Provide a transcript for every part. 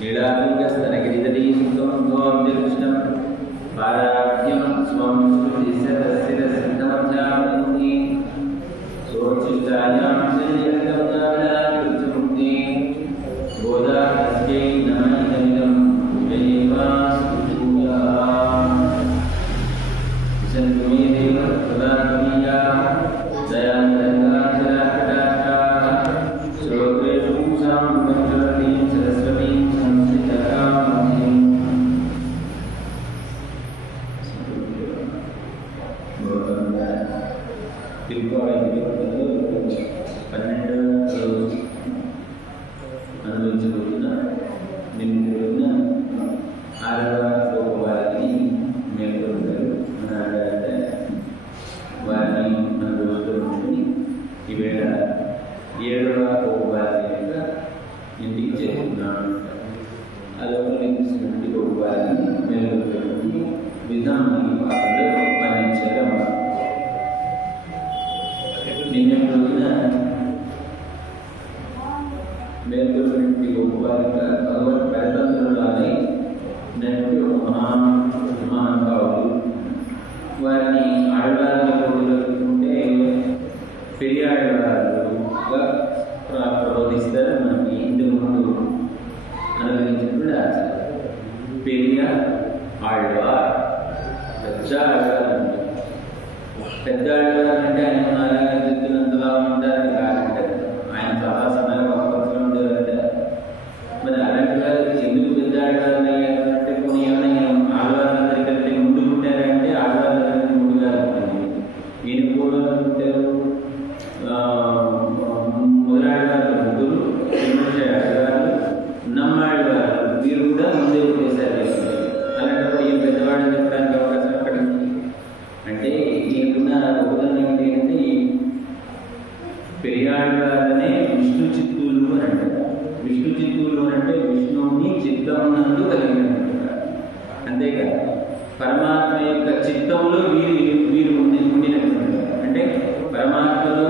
लीलालिङ्गस्तनगिरितटी सुखमध्वोऽब्जकृष्णं पाराख्यं स्वं स्मृतिसरसिरसिद्धमध्यापयन्ति सोचिष्टायां श्रीजगन्नाथकृतमुक्ति गोदातस्यै नमः इदमिदं पूजयेवास्तु विसन्तु मे देव सदा त्वदीयाः दयानिरङ्गाचलाकटाक्षाः श्रोत्रेषु साम्प्रतिं सरस्वतीं संस्कृतकामधीं అనుభవించబోతున్న నిమిత్తున్న ఆరవ గోపవారిని మేల్కొంటారు మన అంటే వారిని మన రోజులో ఉంటుంది ఈవేళ 7వ గోపవారి యొక్క ఇంటికి చేరుకున్నాను అలోపల నిలిచినటువంటి గోపవారిని మేల్కొంటుంది విధానాన్ని పాత్రలో వర్ణించారు నిన్న రోజున మేల్కొన్నటువంటి గోపవారిగా భగవత్ పరతంత్రులానే నటు మహానుభావులు వారిని ఆడవారిని పోటీలోకుంటే పెరియాడవారుగా ప్రబోధిస్తారు. మనకి ఇంతకు ముందు అనుభవించినప్పుడు పెరియ ఆళ్వార్ పెద్ద ఆళ్వారు పెద్ద ఆళ్వారు అంటే ఆయన నాలుగు చెప్తున్నంతలా ఉంటారు కాదంటే ఆయన చాలా సన్నగా పక్కన ఉండేవారంట. మరి అలాంటి వారు ఎందుకు పెద్ద ఆళ్వారు అయ్యారంటే కొన్ని ఏమైనా ఆళ్వారందరికంటే ముందు పుట్టారంటే ఆళ్వారందరికంటే ముందుగా ఉంటుంది. ఈయన కూడా పుట్టారు మొదలాడవారు ముగ్గురు ఆడవారు నమ్మాడవారు వీరు కూడా ముందే పుట్టేశారు. అలాంటప్పుడు ఈ పెద్దవాడు చెప్పడానికి అవకాశం పడింది. అంటే ఈయనకున్న గొప్పతనం ఏంటి అంటే పెరియాడవారనే విష్ణు చిత్తూలు అని అంటారు. విష్ణు చిత్తూలు అంటే విష్ణువుని చిత్తమునందు కలిగినట్టు. అంతేకాదు పరమాత్మ యొక్క చిత్తంలో వీరు ఉండినట్టు. అంటే పరమాత్మలో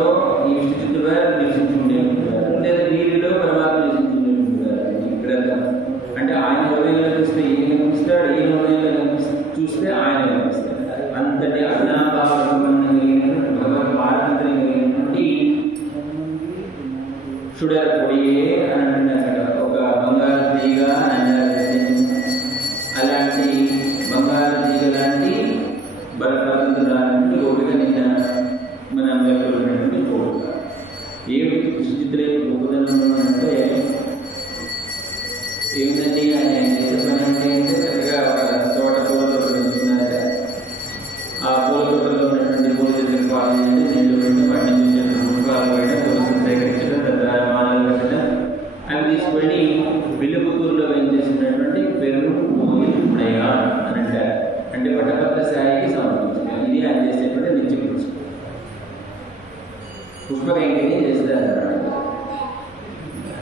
ఈ విష్ణు చిత్తుగా నివసించుండేవారు లేదా వీరిలో పరమాత్మ నివసించుండేవారు. ఇక్కడ అంటే ఆయన హృదయంలో చూస్తే ఈయన కనిపిస్తాడు, ఈయన హృదయంలో చూస్తే ఆయన కనిపిస్తాడు. అంతటి అజ్ఞాభావం కలిగినటువంటి భగవత్ పారతంత్రం కలిగినటువంటి చూడకపోయే అని అంటున్నారు. ఒక బంగారు తీగ అలాంటి బంగారు తీగ లాంటి భరతంత్రాన్ని ఓపిక నిన్న మనం ఉన్నటువంటి కోరిక ఏమిటి విచిత్ర గొప్పదనం అంటే ఏమిటండి ఆయన చేసే పని అంటే చక్కగా ఒక తోట పూల తోట పెంచుకున్నాక ఆ పూల తోటలో ఉన్నటువంటి పూల చెట్లకు పాలు చేసి నీళ్లు పెట్టి వాటిని చూసిన పుష్పాలు వేయడం తులసిని సేకరించడం తద్వారా మాలలు పెట్టడం అవి తీసుకొని విల్లుపుత్తూరులో వేయించేసినటువంటి పెరుగు ఉడయా అని అంటారు. అంటే పట్టపత్ర స్థాయికి సమర్పించడం. ఇది ఆయన చేసేటువంటి నిత్య పుష్పకైంకర్యం చేస్తారు.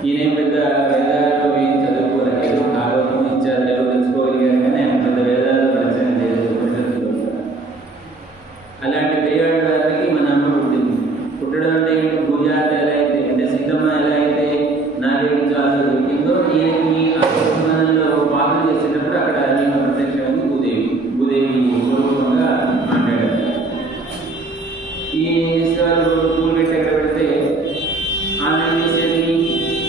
ఈయన పెద్ద వేదాలు ఏం చదువుకోలేదు, ఏదో భాగవతం ఇచ్చారు, ఏదో తెలుసుకోగలిగారు కానీ ఆయన పెద్ద వేదాలు పరిచయం లేదు. అలాంటి వేయాడు వారికి మన అమ్మ పుట్టింది. పుట్టడం అంటే పూజాత ఎలా అయితే అంటే సీతమ్మ ఎలా అయితే నాగేడు చాలా దొరికిందో ఈయనకి ఆ కుటుంబంలో పాలన చేసేటప్పుడు అక్కడ ఈయన ప్రత్యక్షంగా భూదేవి స్వరూపంగా మాట్లాడారు. ఈ పూలు పెట్టి ఎక్కడ పెడితే ఆమె చేసేది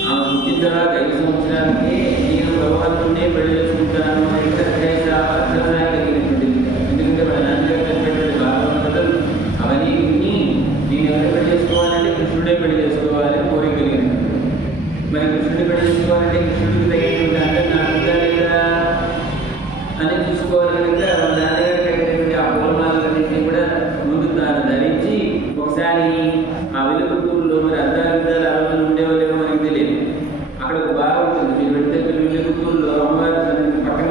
ఆమె పుట్టిన తర్వాత 5 సంవత్సరాలకే నేను భగవంతుడే పెళ్లి చేసుకుంటాను ఎందుకంటే వాళ్ళ నాన్నగారు కనిపెట్టే భాగవంతులు అవన్నీ విని నేను ఎవరు పెళ్లి చేసుకోవాలంటే కృష్ణుడే పెళ్లి చేసుకోవాలని కోరిక కలిగింది. మరి కృష్ణుడి పెళ్లి చేసుకోవాలంటే కృష్ణుడికి తగినటువంటి అంటే నాకు లేదా అని చూసుకోవాలి కనుక వాళ్ళ నాన్నగారు కట్టినటువంటి ఆ పూలమాలన్నింటినీ కూడా ముందు తాను ధరించి ఒకసారి ఆ వెలుగుతూరులో మరి అర్ధాలు అరవలు ఉండేవాళ్ళేమో మనకి తెలియదు. అక్కడ ఒక బాగా ఉంటుంది. మీరు వెళ్తే వెలుగుతూరులో అమ్మవారి పక్కన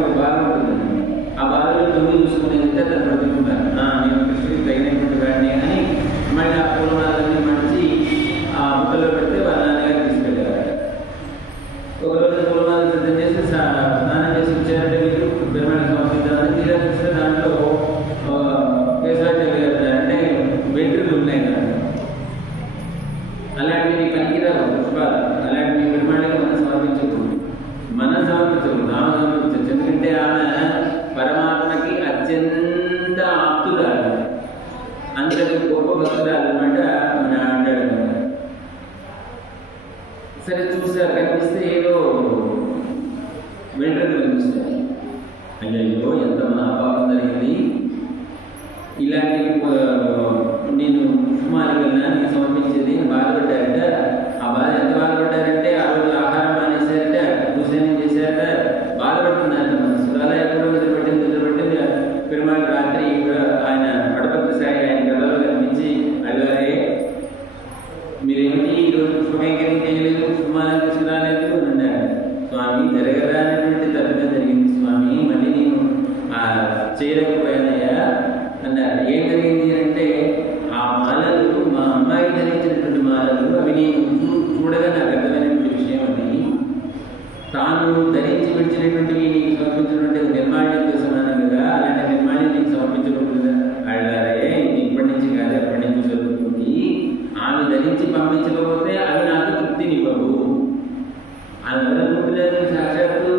సరే చూసారు, కనిపిస్తే ఏదో వెంట్రుకలు కనిపిస్తాయి. అయ్యో ఎంత మహాపాపం జరిగింది, ఇలాంటి నేను కుమారులన్నా నీకు సమర్పించేది బాధపడ్డారట. ఆ బాధ ఎంత బాధపడ్డారంటే ఆ రోజు ఆహారం మానేశారట, భూసేనం చేశారట, బాధపడుతున్నారట మనసు. అలా ఎప్పుడో నిద్రపట్టింది. పెరుమాళ్ రాత్రి ఆయన పడపత్ర సాయి ఆయన గలలో కనిపించి అడిగారే, మీరేమిటి ఈరోజు పుష్పకైంకర్యం చేయలేదు, పుష్పమాలను తీసుకురాలేదు అని అన్నారు. స్వామి జరగరానటువంటి తప్పిదం జరిగింది స్వామి, మళ్ళీ నేను చేయలేకపోయానయ్యా అన్నారు. ఏం జరిగింది అంటే ఆ మాలలు మా అమ్మాయి ధరించినటువంటి మాలలు, అవి నేను చూడగా నాకు అర్థమైనటువంటి విషయం. అది తాను ధరించి విడిచినటువంటివి నీకు సమర్పించినటువంటి నిర్మాణ్యంతో సమానం కదా, అలాంటి నిర్మాణ్యం నీకు సమర్పించకూడదు అడిగారే. ఇది ఇప్పటి నుంచి కాదు ఎప్పటి నుంచి జరుగుతుంది. ఆమె ధరించి పంపించకపోతే అవి నాకు తృప్తినివ్వవు. ఆమె ఎవరనుకుంటున్నారు, సాక్షాత్తు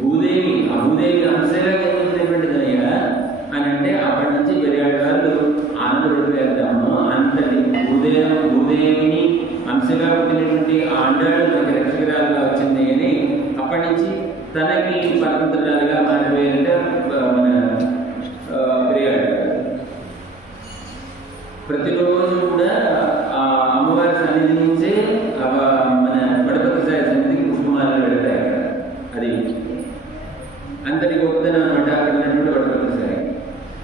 భూదేవి, ఆ భూదేవి అంశగా జన్మించినటువంటిదయ్యా అని అంటే అప్పటి నుంచి పెరిగాడు వాళ్ళు ఆనందపడిపోయేద్దాము. అంతటి భూదేవిని అంశగా పుట్టినటువంటి ఆండాడు మనకి రక్షకురాలుగా వచ్చింది అని అప్పటి నుంచి తనకి పరమంత్రాలుగా మారిపోయారంట మన పెరిగాడు. ప్రతిరోజు కూడా ఆ అమ్మవారి సన్నిధి నుంచే మన పడపతి సాయి సన్నిధికి పుష్పమాలలు పెడతాయి. అది అంతటి గొప్పదనం అనమాట అక్కడ ఉన్నటువంటి పడపతి సాయి.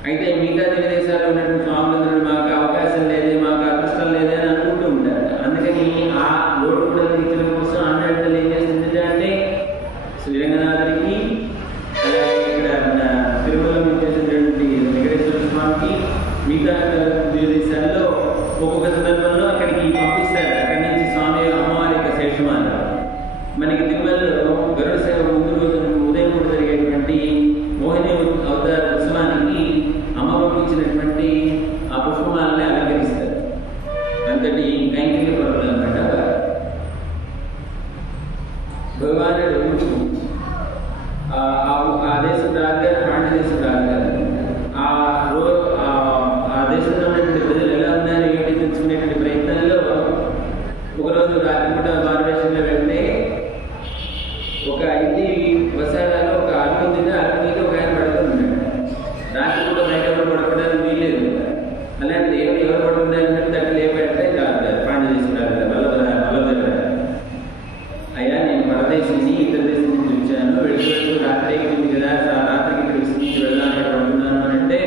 అయితే మిగతా దేశాల్లో ఉన్నటువంటి స్వాములందరూ మాకు అవకాశం లేదే, మాకు అదృష్టం లేదే అని అనుకుంటూ ఉంటారు. అందుకని ఆ లోటు కూడా తీర్చడం కోసం అన్నట్టు ఏం చేస్తుంది అంటే శ్రీరంగనాథుడికి, అలాగే ఇక్కడ మన తిరుమలలో చేసినటువంటి వెంకటేశ్వర స్వామికి, మిగతా దేశాల్లో ఒక్కొక్క సందర్భంలో అక్కడికి పంపిస్తారు. అక్కడి నుంచి స్వామి అమ్మవారి యొక్క శేషమాల. మనకి తిరుమలలో గరుడ సేవ ముందు రోజు ఉదయం కూడా జరిగేటువంటి మోహిని అవతార ఉత్సవానికి అమ్మ పంపించినటువంటి ఆ పుష్పమాలని అలంకరిస్తారు. అంతటి కైంకర్య పరులు అనమాట భగవానుడు. ఆ దేశం రాగారు, పాండ్య దేశం రాగారు. ఆ దేశంలో ఉన్నటువంటి ప్రజలు ఎలా ఉన్నారు ఏంటి తెలుసుకునేటువంటి ప్రయత్నంలో ఒకరోజు రాత్రిపూట మారువేషంలో వెళ్తే ఒక ఇంటి వసాలలో ఒక అరుగు ఉంది. అరుగు మీద ఒక ఆయన పడుతున్నాడు. రాత్రి కూడా బయట ఎవరు పడుకోవడానికి వీల్లేదు. అలాంటిది ఎవరు పడుకుంటారంటే తట్టు లేపేటే రాగారు, పాండ్య దేశం రాగారు వల్లభ. అయ్యా నేను పరదేశంని ఇతర దేశం నుంచి వచ్చాను, వెళ్తూ రాత్రి అయిపోయింది కదా, రాత్రికి ఇక్కడ విశ్రమించి వెళ్ళాలని పడుతున్నాను అని అంటే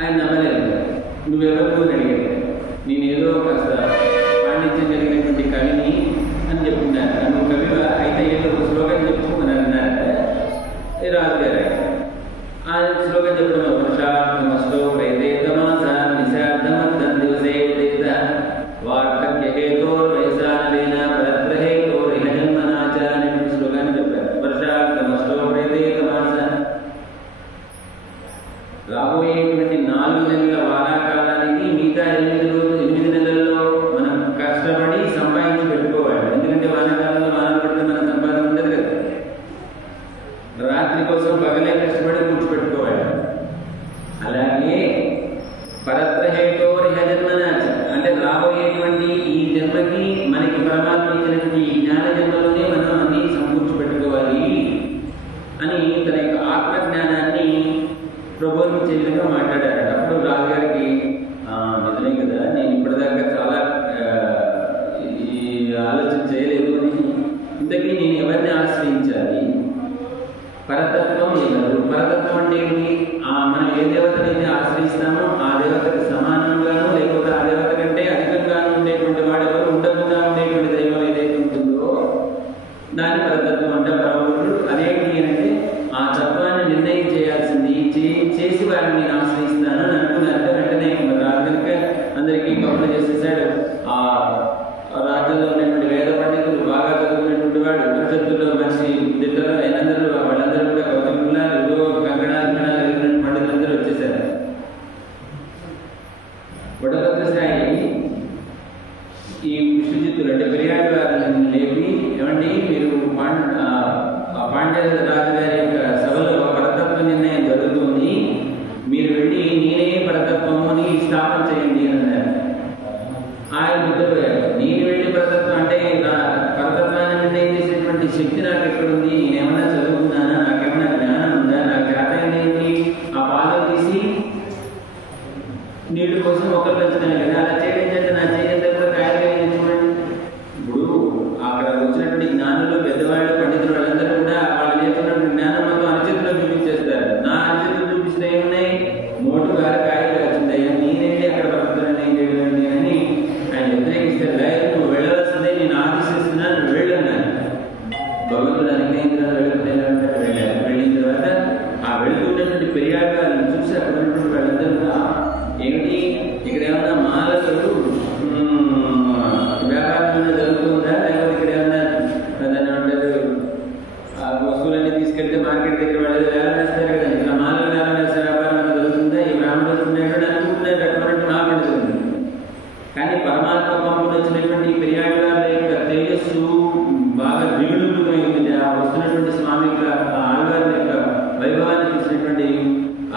ఆయన నమ్మలేదు. నువ్వెవరు అని అడిగాడు. నేను ఏదో కాస్త పాండిత్యం కలిగినటువంటి కవిని అని చెప్పుకున్నాను. నువ్వు కవిగా అయితే ఏదో ఒక శ్లోకం చెప్పు అని అన్నారు రాజుగారు. ఆ శ్లోకం చెప్పడం వర్షామస్తో రైతేతమాస నిశార్థమంతం దివసే వార్ధక్యహేతోర్వైశానలేన భరద్రహేతోరిహజన్మనాచ అనేటువంటి శ్లోకాన్ని చెప్పారు. వర్షామస్తో రైతేతమాస, రాబోయేటువంటి 4 నెలల వారాకాలానికి మిగతా 8 నెలల్లో మనం కష్టపడి సంపాదించి పెట్టుకోవాలి. ఎందుకంటే వానాకాలంలో వానలు పడితే మన సంపాదన ఉండదు కదా. రాత్రి కోసం పగలే కష్టపడి కూర్చిపెట్టుకోవాలి. అలాగే పరత్రహేతోరిహజన్మనాచ అంటే రాబోయేటువంటి ఈ జన్మకి మనకి పరమాత్మ ఇచ్చినటువంటి ఈ జ్ఞాన జన్మలోనే మనం అన్ని సమకూర్చి పెట్టుకోవాలి అని తన యొక్క ఆత్మజ్ఞానాన్ని ప్రబోధించే విధంగా మాట్లాడారు. అప్పుడు రాజుగారికి నిజమే కదా, నేను ఇప్పటిదాకా చాలా ఈ ఆలోచన చేయలేదు అని, ఇంతకీ నేను ఎవరిని ఆశ్రయించాలి, పరతత్వం ఎవరు, పరతత్వం అంటే ఏంటి, మనం ఏ దేవతనైతే ఆశ్రయిస్తామో ఆ దేవతకి సమానంగానో లేకపోతే ఆ దేవత కంటే అధికంగానూ ఉండేటువంటి వాడు ఎవరు ఉండకుండా ఉండేటువంటి దైవం ఏదైతే ఉంటుందో దాని పరతత్వం అంటే పరమపురుషుడు. అదేంటి అంటే ఆ తత్వాన్ని నిర్ణయం చేయాల్సింది, చేసి వారిని ఆశ్రయిస్తాను అని అనుకున్నారంటే వెంటనే రాజు కనుక అందరికీ కబుర్లు చేసేసాడు. ఆ రాజ్యంలో ఉన్నటువంటి వేద పండితులు, బాగా చదువుకున్నటువంటి వాడు, ఉపనిషత్తుల్లో మంచి దిట్టలు అయినందరూ వాళ్ళందరూ కూడా కౌతుకులా కంకణాలు పండితులందరూ వచ్చేసారు. ఎక్కడుంది, నేనేమన్నా చదువుకున్నానా, నాకేమన్నా జ్ఞానం ఉందా, నాకు చేతనేది ఆ పాలు తీసి నీళ్లు కోసం ఒకరు పెంచుతాను కదా, అలా చేయడం చేత నా చేయడం కూడా కాయలు చూడండి. ఇప్పుడు అక్కడ వచ్చినటువంటి జ్ఞానులు, పెద్దవాళ్ళు, పండితులు వాళ్ళందరూ కూడా వాళ్ళు నేర్చుకున్నటువంటి జ్ఞానం మొత్తం అరిచేతిలో చూపించేస్తారు. నా అరిచేతులు చూపిస్తే ఏమున్నాయి, మోటు గారు కాయలు వచ్చిందయ్యా, నేనేంటి అక్కడ బతుకుతున్నాను, ఏం చేయడండి అని ఆయన వ్యతిరేకిస్తారు. లేదు, నువ్వు వెళ్ళవలసిందే, నేను ఆదేశిస్తున్నాను, నువ్వు వెళ్ళన్నాను. భగవంతుడు అనుగ్రహించిన వెళ్ళిన తర్వాత ఆ వెళుతున్నటువంటి పెరియాడు వాళ్ళని చూసి అక్కడ ఉన్నటువంటి వాళ్ళందరూ కూడా ఏమిటి ఇక్కడ ఏమన్నా మాలకులు వ్యాపారం జరుగుతుందా, లేకపోతే ఇక్కడ ఏమన్నా దాన్ని అంటారు ఆ వస్తువులన్నీ తీసుకెళ్తే మార్కెట్ దగ్గర వాళ్ళు వేలం వేస్తారు కదా, ఇక్కడ మాలలు వేలం వేసే వ్యాపారం జరుగుతుందా, ఈ బ్రాహ్మణులు అనుకుంటున్నారు అటువంటి మహాపండితులు. కానీ పరమాత్మ పంపున వచ్చినటువంటి పెరియాడు వాళ్ళ యొక్క తేజస్సు బాగా దిగుడుమై ఉంది. ఆ వస్తున్నటువంటి స్వామి యొక్క ఆళ్వారి యొక్క వైభవాన్ని చూసినటువంటి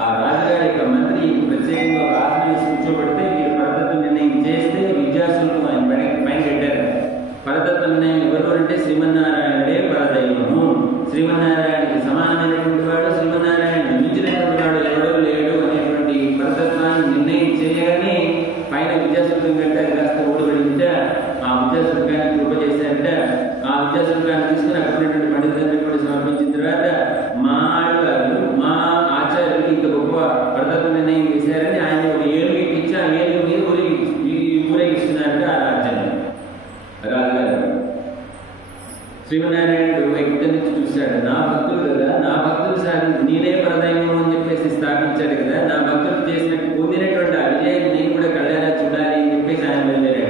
ఆ రాజుగారి యొక్క మంత్రి ప్రత్యేకంగా ఒక ఆసనం వేసి కూర్చోబెడితే మీరు పరతత్వ నిర్ణయం చేస్తే విద్యాసులకు ఆయన పైన పెట్టారు. పరతత్వ నిర్ణయం ఎవరు అంటే శ్రీమన్నారాయణుడే పరదైవము, శ్రీమన్నారాయణకి సమానమైనటువంటి వాడు, శ్రీమన్నారాయణ మించినటువంటి వాడు ఎవడో లేడు అనేటువంటి పరతత్వాన్ని నిర్ణయం చేయగానే పైన విద్యాసుఖం కంటే కాస్త ఓడిపడింట. ఆ విద్యాసుఖాన్ని కృప చేశారంట. ఆ విద్యాసుఖాన్ని తీసుకుని అక్కడ ఉన్నటువంటి పండితులందరికీ కూడా సమర్పించిన తర్వాత మా ఆళ్వారు, మా ఆచార్యులు ఇంత గొప్ప పరతత్వ నిర్ణయం చేశారని ఆయన ఒక ఏనుగు ఇచ్చి ఆ ఏనుగు మీద ఊరేగిస్తున్నారంటే ఆ రాజ్యాన్ని. రాజుగారు శ్రీమన్నారాయణుడు వైకుంఠం నుంచి చూశాడు. నా భక్తులు కదా, నా భక్తులు సాధించి నేనే పరదైవం అని చెప్పేసి స్థాపించాడు కదా, నా భక్తులు చేసినట్టు పొందినటువంటి ఆ విజయాన్ని నేను కూడా కళ్ళారా చూడాలి అని చెప్పేసి ఆయన వెళ్ళాడు.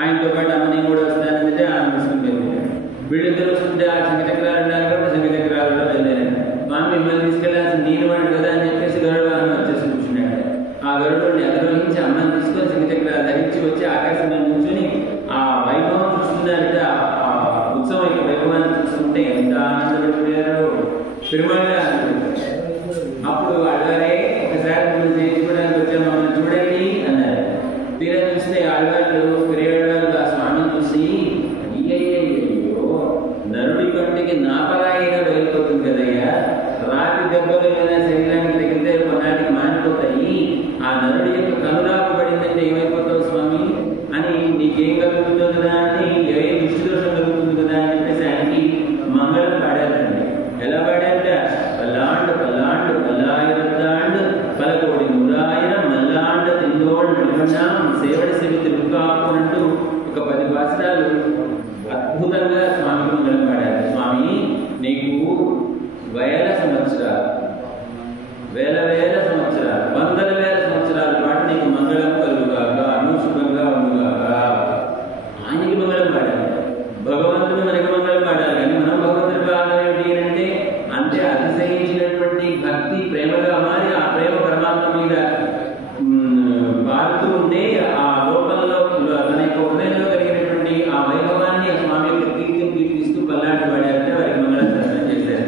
ఆయనతో పాటు అమ్మ నేను కూడా వస్తానంటే ఆమె తీసుకుని వెళ్ళాడు. వీళ్ళిద్దరు వస్తుంటే ఆ శంఖచక్రాలు ఉండాలి కాబట్టి శంఖచక్రాలు కూడా వెళ్ళాడు. మా మిమ్మల్ని తీసుకెళ్లాల్సిన నేను వాడు కదా అని చెప్పేసి గరుడ వాహనం వచ్చేసి కూర్చున్నాడు. ఆ గరుడుని అధిరోహించి అమ్మని తీసుకొని శంఖచక్రాలు ధరించి వచ్చి ఆకాశంలో నుంచుని ఆ వైభవం చూస్తున్నారంటే ఆ ఉత్సవం యొక్క వైభవాన్ని చూస్తుంటే ఎంత ఆనందపడిపోయారో పెరుమాళ్ళ. అప్పుడు ఆళ్వారే ఒకసారి మిమ్మల్ని చేయించుకోవడానికి వచ్చాము, మమ్మల్ని చూడండి అన్నారు. తీరా చూస్తే ఆళ్వాళ్ళు పెరియాళ్వాళ్ళు ఆ స్వామిని చూసి అయ్యో నరుడి కంటికి నాపరాయిగా వెళ్ళిపోతుంది కదయ్యా, రాతి దెబ్బలు ఏమైనా శరీరానికి తగిలితే కొన్నాటికి మానిపోతాయి, ఆ నరుడి యొక్క కనురాపు పడిందంటే ఏమైపోతావు స్వామి అని, నీకేం కలుగుతుందో కదా అని, ఏ దృష్టిదోషం కలుగుతుంది కదా అని చెప్పేసి ఆయనకి మంగళం పాడారండి. ఎలా పాడారంట, పల్లాండు పల్లాండు పల్లాయిరత్తాండు పలకోడి నూరాయిరం మల్లాండ తిందోడు నిలబడ్డాం సేవడి సెవి తిరుగుకాపునంటూ ఒక 10 భాషలు అద్భుతంగా స్వామికి మంగళం పాడారు. స్వామి నీకు వేల సంవత్సరాలు, వేల సంవత్సరాలు, వందల వేల సంవత్సరాల పాటు నీకు మంగళం కలుగుగాక, అనుశుభంగా ఉండుగాక. ఆయనకి మంగళం పాడాలి, భగవంతుడు మనకి మంగళం పాడాలి. కానీ మనం భగవంతుడి పాడాలి ఏమిటి అంటే అంతే అతిశయించినటువంటి భక్తి ప్రేమగా మారి ఆ ప్రేమ పరమాత్మ మీద పారుతూ ఉంటే ఆ లోపంలో తన యొక్క హృదయంలో కలిగినటువంటి ఆ వైభవాన్ని ఆ స్వామి యొక్క కీర్తిస్తూ పల్లాంటి పాడారంటే వారికి మంగళాశాసనం చేశారు.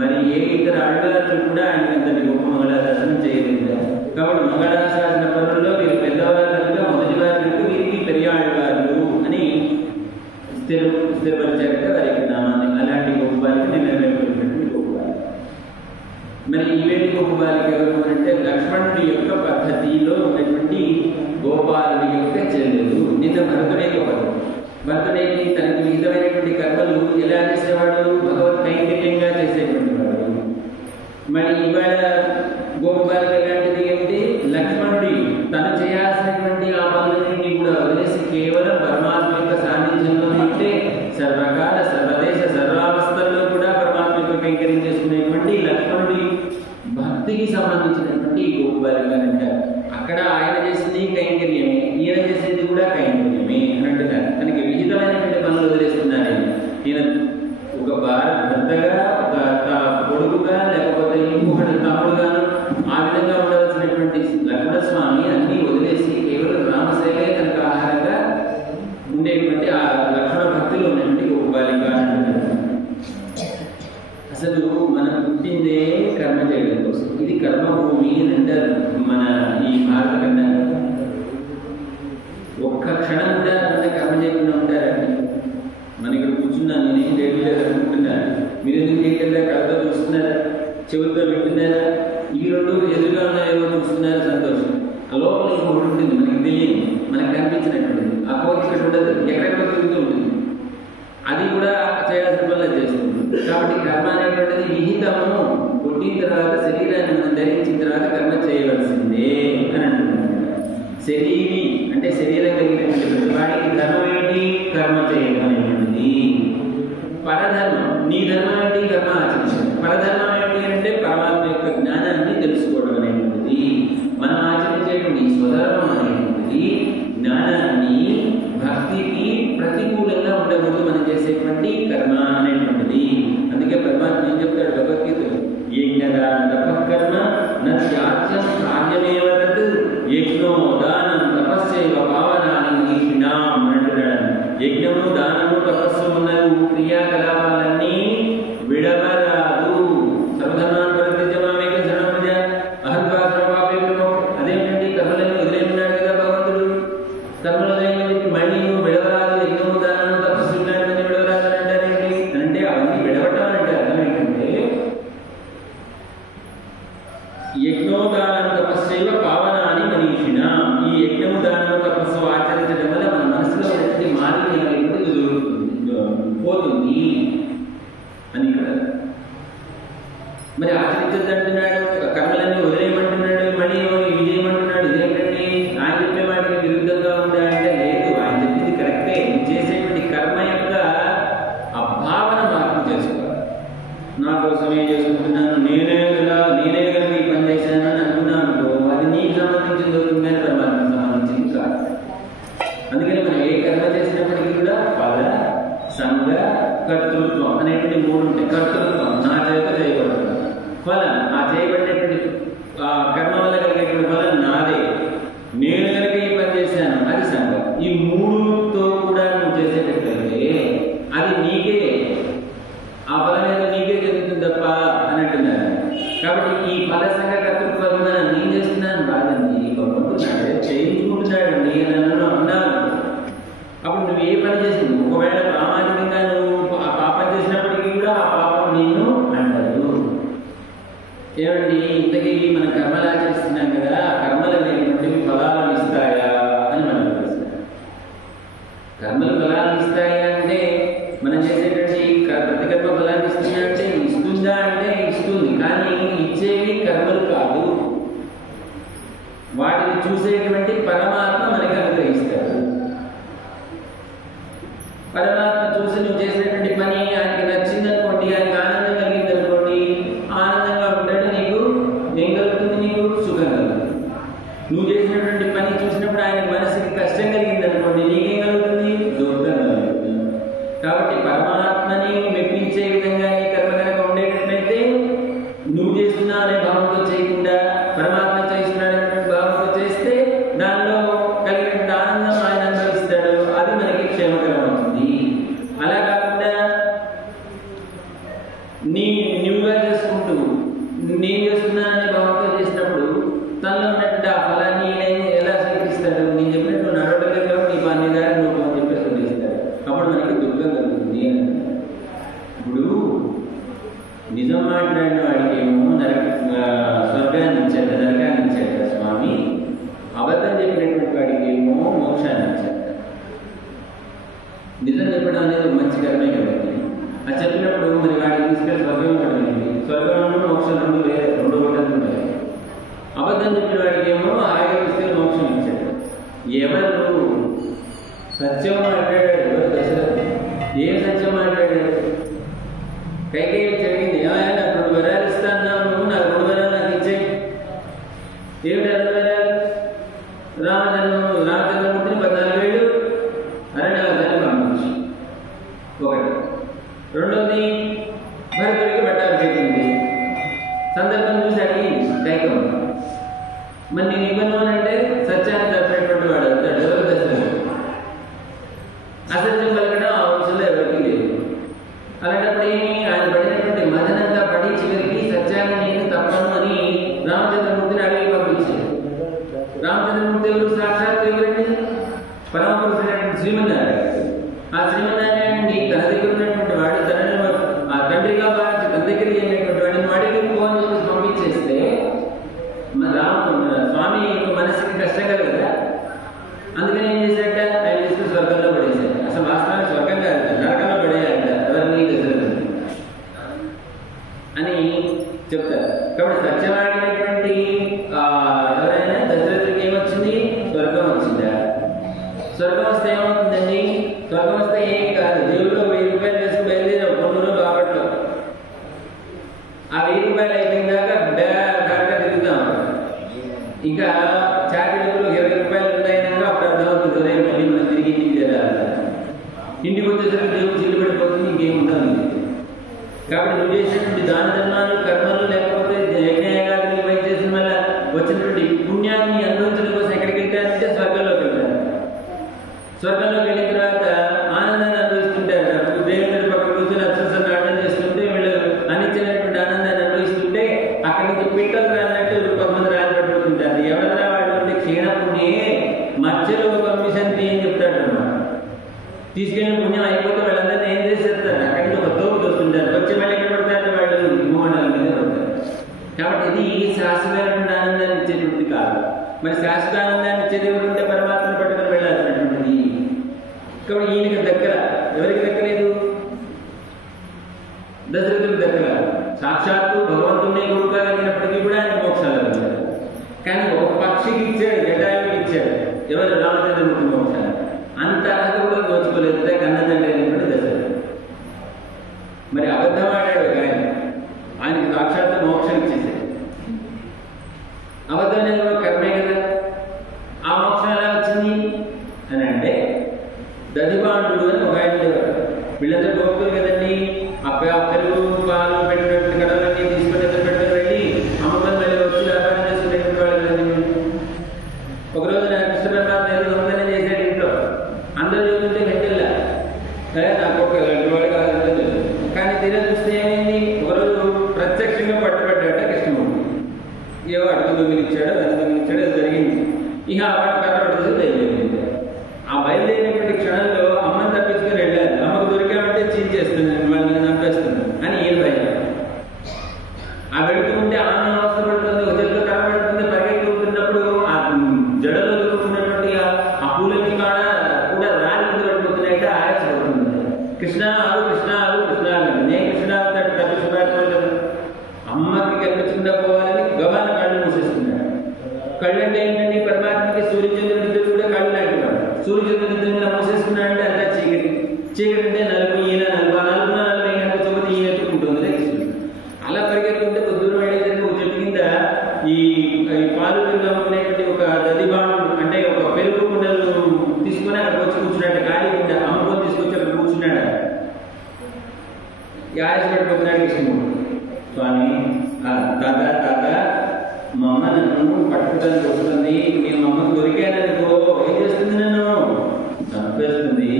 మరి ఏ ఇతర ఆళ్వారులు కూడా ఆయన అంతటి గొప్ప మంగళాశాసనం చేయలేదు. కాబట్టి మంగళాశాసన పనుల్లో వీరు పెద్దవారు కనుక మొదటి వారు కనుక వీరికి పెరియాళ్వారు అని స్థిరపరిచారంటే వారికి నామాన్ని. అలాంటి గొప్ప వారికి నిర్ణయించినటువంటి గొప్ప వారు. మరి ఈవేటి గొప్ప వారికి ఎవరు అంటే లక్ష్మణుడి యొక్క పద్ధతిలో ఉన్నటువంటి గోపాలుడి యొక్క చెల్లెలు. నిన్న భరతుడే గొప్పడు. భరతుడేమి తనకి విహితమైనటువంటి కర్మలు ఎలా చేసేవాడు, భగవత్ కైంకర్యంగా చేసేటువంటి వాడు. మరి ఇవాళ గోపాలుడు ఎలాంటిది అంటే లక్ష్మణుడి తను చేయాల్సినటువంటి ఆ పనులన్నింటినీ కూడా వదిలేసి కేవలం పరమాత్మ యొక్క సాన్నిధ్యంలో ఉంటే సర్వకాల సర్వదేశ సర్వావస్థల్లో కూడా పరమాత్మ యొక్క కైంకర్యం చేసుకునేటువంటి లక్ష్మణుడి భక్తికి సంబంధించినటువంటి గోపాలుడు అంటారు. అక్కడ ఆయన చేసింది కైంకర్యమే, ఈయన చేసేది కూడా కైంకర్యమే అన్నట్టుగా తనకి విహితమైనటువంటి పనులు వదిలేస్తున్నారు. ఈయన ఒక భర్తగా, ఒక కొడుకుగా, లేకపోతే ఇంకొకటి తమ్ముడుగాను ఆ విధంగా ఉండవలసినటువంటి లక్ష్మణస్వామి అన్ని వదిలేసి కేవలం రామసేవే తనకు ఆహారంగా ఉండేటువంటి ఆ లక్ష్మణ భక్తులు ఉన్నటువంటి గోపాలిక అంటున్నారు. అసలు మనం పుట్టిందే కర్మ చేయడం కోసం. ఇది కర్మభూమి అని అంటారు మన ఈ భారత ఖండాన్ని. ఒక్క క్షణం కూడా కర్మ చేయకుండా ఉంటారండి. మన ఇక్కడ కూర్చున్నాను, నేనేం చేయలేదు అనుకుంటున్నాను. చెవులతో వింటున్నారా? ఈ రెండు ఎదురుగా ఉన్నాయేమో చూస్తున్నారు, సంతోషం. ఆ లోపల ఇంకొకటి ఉంటుంది, మనకి తెలియదు, మనకు కనిపించినట్టుంది. ఆ కోరిక ఇక్కడ ఉండదు, ఎక్కడెక్కడ తిరుగుతూ ఉంటుంది. అది కూడా చేయాల్సిన పనులు చేస్తుంది. కాబట్టి కర్మ అనేటువంటిది విహితము. పుట్టిన తర్వాత శరీరాన్ని మనం ధరించిన తర్వాత కర్మ చేయవలసిందే అని అంటున్నాం. శరీరి అంటే శరీరం కలిగినటువంటి ప్రతి వాడికి ధర్మం ఏంటి? కర్మ చేయడం అనేటువంటిది. పరధర్మం, నీ ధర్మం ఏంటి? కర్మ ఆచరించడం. పరధర్మం ఏంటి అంటే పరమాత్మ యొక్క జ్ఞానాన్ని తెలుసుకోవడం అనేటువంటిది. మనం ఆచరించేటువంటి స్వధర్మం అనేటువంటిది జ్ఞానాన్ని, భక్తికి ప్రతికూలంగా ఉండకూడదు మనం చేసేటువంటి కర్మ అనేటువంటిది. అందుకే పరమాత్మ ఏం చెప్తాడు భగవద్గీతలో? యజ్ఞదాన తపఃకర్మ నత్యాజ్యం కార్యమేవ తత్ యజ్ఞో దానం తపస్సైవ పావనాని మనీషిణాం అంటున్నాడు. యజ్ఞము, దానము, తపస్సు ఉన్నది క్రియాకలాపాలన్నీ విడవరాదు. సర్వధర్మాన్ పరిత్యజ్య మామేకం శరణం వ్రజ అహంత్వా సర్వపాపేభ్యో. అదేంటండి కర్మలను వదిలేస్తున్నాడు కదా భగవంతుడు. కర్మలు వదిలేని మళ్ళీ నువ్వు విడవరాదు, యజ్ఞము, దానము, తపస్సు ఇలాంటివన్నీ విడవరాదు అని అంటారేంటి అంటే అవన్నీ విడవటం అంటే అర్థం ఏంటంటే యజ్ఞోదానం తపస్సైవ పావనాని మనీషిణ. ఈ యజ్ఞము, దానము, తపస్సు ఆచరించడం వల్ల మన మనసులో ఉన్నటువంటి మాలిన్యం అనేటువంటిది పోతుంది అని ఇక్కడ. మరి ఆచరించద్దంటున్నాడు, కర్మలన్నీ వదిలేయమంటున్నాడు, మళ్ళీ ఇవి చేయమంటున్నాడు. ఇదేంటండి ఆయన చెప్పే వాటికి విరుద్ధంగా ఉందా అంటే లేదు, ఆయన చెప్పింది కరెక్టే. చేసేటువంటి కర్మ యొక్క ఆ భావన మార్పు చేసుకోవాలి. నా కోసమే చేసుకుంటున్నాను, నేనే కనుక ఈ పని చేశానని అనుకున్నాను, అది నీకు సంబంధించింది అవుతుంది కానీ పరమాత్మకు సంబంధించింది కాదు. అందుకని మనం ఏ కర్మ చేసినప్పటికీ కూడా ఫల, సంగ, కర్తృత్వం అనేటువంటి మూడు ఉంటాయి. కర్తృత్వం నా చేత చేయబడుతుంది. ఫలం, ఆ చేయబడినటువంటి కర్మ వల్ల కలిగేటువంటి ఫలం నాదే. నేను కనుక ఈ పని చేశాను, అది సంగం. ఈ మూడుతో కూడా నువ్వు చేసేటట్లయితే అది నీకే, ఆ ఫలం ఏదో నీకే జరుగుతుంది తప్ప అని అంటున్నారు. కాబట్టి ఈ ఫల సంఘ కర్తృత్వం నేను చేస్తున్నాను కాదండి, భగవంతుడు చేయించుకుంటున్నాడండి అని అన్నాను. అప్పుడు నువ్వు ఏ పని చేసింది, ఒకవేళ ప్రామాణికంగా నువ్వు ఆ పాపం చేసినప్పటికీ కూడా ఆ పాపం నిన్ను అంటారు. ఏమండి ఇంతకీ మన కర్మలు ఆచరిస్తున్నాం కదా, కర్మలు అనేటువంటివి ఫలాలను ఇస్తాయా అని మనం తెలుస్తాం. కర్మలు ఫలాలను ఇస్తాయా అంటే మనం చేసేటువంటి ప్రతికర్మ ఫలాన్ని ఇస్తుందా అంటే ఇస్తుందా అంటే ఇస్తుంది. కానీ ఇచ్చేవి కర్మలు కాదు, వాటిని చూసేటువంటి పరమాత్మ మనకి అనుగ్రహిస్తాడు. పరమాత్మ చూసి నువ్వు చేసినటువంటి పని ఆయనకి నచ్చిందనుకోండి, ఆయనకి ఆనందం కలిగింది అనుకోండి, ఆనందంగా ఉంటాడు. నీకు ఏం కలుగుతుంది? నీకు సుఖం కలుగుతుంది. నువ్వు చేసినటువంటి పని చూసినప్పుడు ఆయన మనసుకి కష్టం కలిగింది అనుకోండి, నీకేం కలుగుతుంది? దుఃఖం కలుగుతుంది. కాబట్టి పరమాత్మని మెప్పించే విధంగా నీ కర్మ కనుక ఉండేటట్లయితే నువ్వు చేస్తున్నావు అనే భావంతో చేయకుండా పరమాత్మ చేస్తున్నాడు అనే భావంతో చేస్తే దానిలో కలిగిన ఆనందం ఆయన అనుభవిస్తాడు. అది మనకి క్షేమకరం అవుతుంది. అలా కాకుండా నువ్వుగా చేసుకుంటూ నేను చేస్తున్నాననే భావంతో చేసినప్పుడు తనలో ఉన్నటువంటి ఆ ఫలాన్ని ఎలా స్వీకరిస్తాడు? నేను చెప్పినట్టు నడవలేదు కాబట్టి నీ పని దారి నువ్వు అని చెప్పేసి వదిలేస్తాడు. అప్పుడు మనకి దుఃఖం కలుగుతుంది అని. ఇప్పుడు నిజం మాట్లాడిన వాడికి ఏమో స్వర్గాన్ని ఇచ్చాడు, నరకాన్ని ఇచ్చాడు స్వామి. అబద్ధం చెప్పినటువంటి వాడికి ఏమో మోక్షాన్ని ఇచ్చాడు. నిజం చెప్పడం అనేది మంచి కర్మే కదండి. అది చెప్పినప్పుడు మరి వాడికి తీసుకెళ్ళి స్వర్గం పడింది. స్వర్గంలో మోక్షం రెండు ఒకటి ఉంటాయి. అబద్ధం చెప్పిన వాడికి ఏమో హాయిగా తీసుకెళ్ళి మోక్షం ఇచ్చాడు. ఎవరు సత్యం మాట్లాడాడు? ఎవరు? దశరథుడు. ఏం సత్యం మాట్లాడాడు? కైకేయి జరిగింది, నాకు 2 వరాలు ఇస్తాను, నాకు 2 వరాలు నాకు ఇచ్చాయి. ఏమిటి 2 వరాలు? రామచంద్రమూర్తిని 14 ఏళ్ళు అరణ్యవాసాన్ని పంపించి ఒకటి. రెండోది భరతుడికి పట్టాభిషేకం. సందర్భం చూసి అడిగింది కైకమ్మ, మరి నేను ఇవ్వను అంటే సత్యాన్ని తప్పినటువంటి వాడు అవుతాడు. ఎవరు? దశరథుడు. అసత్యం పలకడం ఆ వంశంలో ఎవరికి లేదు. అలాంటప్పుడు ఏమి ఆయన పడినటువంటి మదనంతా పడి చివరికి సత్యాన్ని నేను తప్పను అని రామచంద్రమూర్తిని అడిగి పంపించాడు. రామచంద్రమూర్తి ఎవరు? సాక్షాత్ ఎవరండి? పరమపురుషుడైనటువంటి శ్రీమన్నారాయణ. ఆ శ్రీమన్నారాయణుడి తన దగ్గర ఉన్నటువంటి వాడు తనని ఆ తండ్రిగా భావించి తన దగ్గరికి వెళ్ళినటువంటి వాడిని అడిగి చిల్లు పడిపోతుంది, ఇంకేం ఉండదు. కాబట్టి నువ్వు చేసినటువంటి దాన ధర్మాలు కర్మలు లేకపోతే యజ్ఞయాగాలు నిర్వహించి చేసిన వల్ల వచ్చినటువంటి పుణ్యాన్ని అనుభవించడం కోసం ఎక్కడికి వెళ్తారంటే స్వర్గంలోకి వెళ్తారు. స్వర్గంలోకి వెళ్ళిన తర్వాత ఆనందాన్ని అనుభవిస్తుంటారు. దేవుడి పక్కన కూర్చొని అత్సంసం నాటం చేస్తుంటే వీళ్ళు అనిచ్చినటువంటి ఆనందాన్ని అనుభవిస్తుంటే అక్కడి నుంచి పిట్టలు అన్నట్టు కొంతమంది రాజు పడిపోతుంటారు. ఎవరైనా వాళ్ళు అంటే క్షీణపుణ్యే మధ్యలో పంపిసంతి అని చెప్తాడు అన్నమాట. తీసుకెళ్ళిన పుణ్యం అయిపోతే వాళ్ళందరినీ ఏం చేసేస్తారు, అక్కడి నుంచి ఒక తోపు వస్తుంటారు. వచ్చి మళ్ళీ ఎక్కడ పడతారు, వాళ్ళు భూమండలం మీద పడతారు. కాబట్టి ఇది శాశ్వతమైనటువంటి ఆనందాన్ని ఇచ్చేటువంటిది కాదు. మరి శాశ్వత ఆనందాన్ని ఇచ్చేది ఎవరుంటే పరమాత్మను పట్టుకొని వెళ్ళాల్సినటువంటిది. కాబట్టి ఈయనకి దగ్గర, ఎవరికి దక్కలేదు, దశరథుడికి దగ్గర. సాక్షాత్తు భగవంతుడిని గురువుగా కలిగినప్పటికీ కూడా ఆయన మోక్షాలు ఇచ్చారు. కానీ ఒక పక్షికి ఇచ్చాడు, జటాయువుకి ఇచ్చాడు. ఎవరు? రామచంద్రమూర్తి మోక్షాలు. అంత అర్హత కూడా దోచుకోలేదు కన్నదండ్రి అయినటువంటి దశరథుడు. మరి అబద్ధం ఆడాడు ఒక ఆయనకి సాక్షాత్తు మోక్షం ఇచ్చేసాడు. అబద్ధం అనేది కర్మే కదా. ఆ మోక్షం ఎలా వచ్చింది అని అంటే దధిపాండు అని ఒక ఆయన ఉండేవాడు. వీళ్ళందరూ గోపులు కదండి. పెరుగు పాలు పెట్టినటువంటి కడలన్నీ తీసుకొని పెట్టుకుని వెళ్ళి అమ్మకం మళ్ళీ వచ్చి వ్యాపారం చేసుకునేటువంటి వాళ్ళు కదండి. ఒకరోజు నా కృష్ణ పరమాత్మ ఏదో దొంగతనం చేశాడు ఇంట్లో. అందరూ చూస్తుంటే వెంటల్లా నా కొడుకు ఎలాంటి వాడు కాదని తెలుసు. కానీ తీరా చూస్తే ఏమైంది, ఒకరోజు ప్రత్యక్షంగా పట్టుబడ్డాట కృష్ణమూర్తి. ఏవో అడుగు దొంగిలిచ్చాడు, అది దొంగిలిచ్చాడు, అది జరిగింది. ఇక ఆ వాడు కర్ర పట్టేసి బయలుదేరింది. ఆ బయలుదేరినటువంటి క్షణంలో అమ్మని తప్పించుకొని వెళ్ళారు. అమ్మకు దొరికామంటే చీల్చేస్తున్నాను, వాళ్ళని చంపేస్తున్నాను అని ఏం భయం. ఆ వెళుతుంటే ఆమె అవసరపడుతుంది, ఒక జల్లు కనబడుతుంది. పరిగెత్తుతున్నప్పుడు ఆ జడలో దొరుకుతున్నటువంటి ఆ పూలకి కూడా రాలి కింద పడిపోతున్నాయి. ఆయాసపడుతుంది. కృష్ణ ఆలు, కృష్ణ ఆలు, కృష్ణ ఆలు. నేను కృష్ణ అవుతాడు తప్పించుకోవాలి. అమ్మకి కనిపించకుండా పోవాలని గవాన కళ్ళు మూసేస్తున్నాడు. కళ్ళు అంటే ఏంటంటే పరమాత్మకి సూర్యచంద్రుడి కూడా కళ్ళు లాంటివాడు. సూర్యచంద్రుడి మూసేసుకున్నాడంటే అంతా చీకటి. చీకటి అంటే నలుపు, ఈయన నలుపు, నలుపు నలభై గంటల చొప్పున ఈయన ఎత్తుకుంటుంది కృష్ణుడు. అలా పరిగెత్తుంటే కొద్దిగా వెళ్ళేసరికి ఒక చెట్టు కింద ఈ పాలు పెరుగు అమ్ముకునేటువంటి ఒక దధిబాణుడు అంటే ఒక పెరుగు కుండలు తీసుకొని అక్కడికి వచ్చి కూర్చున్నాడు. ఖాళీ కింద అమ్ముకొని తీసుకొచ్చి అక్కడ కూర్చున్నాడు. ఆయాసపడిపోతున్నాడు కృష్ణుడు. స్వామి తాత తాత మా అమ్మ నన్ను పట్టుకోవడానికి వస్తుంది, నేను మా అమ్మకు దొరికాననుకో ఏం చేస్తుంది, నన్ను చంపేస్తుంది,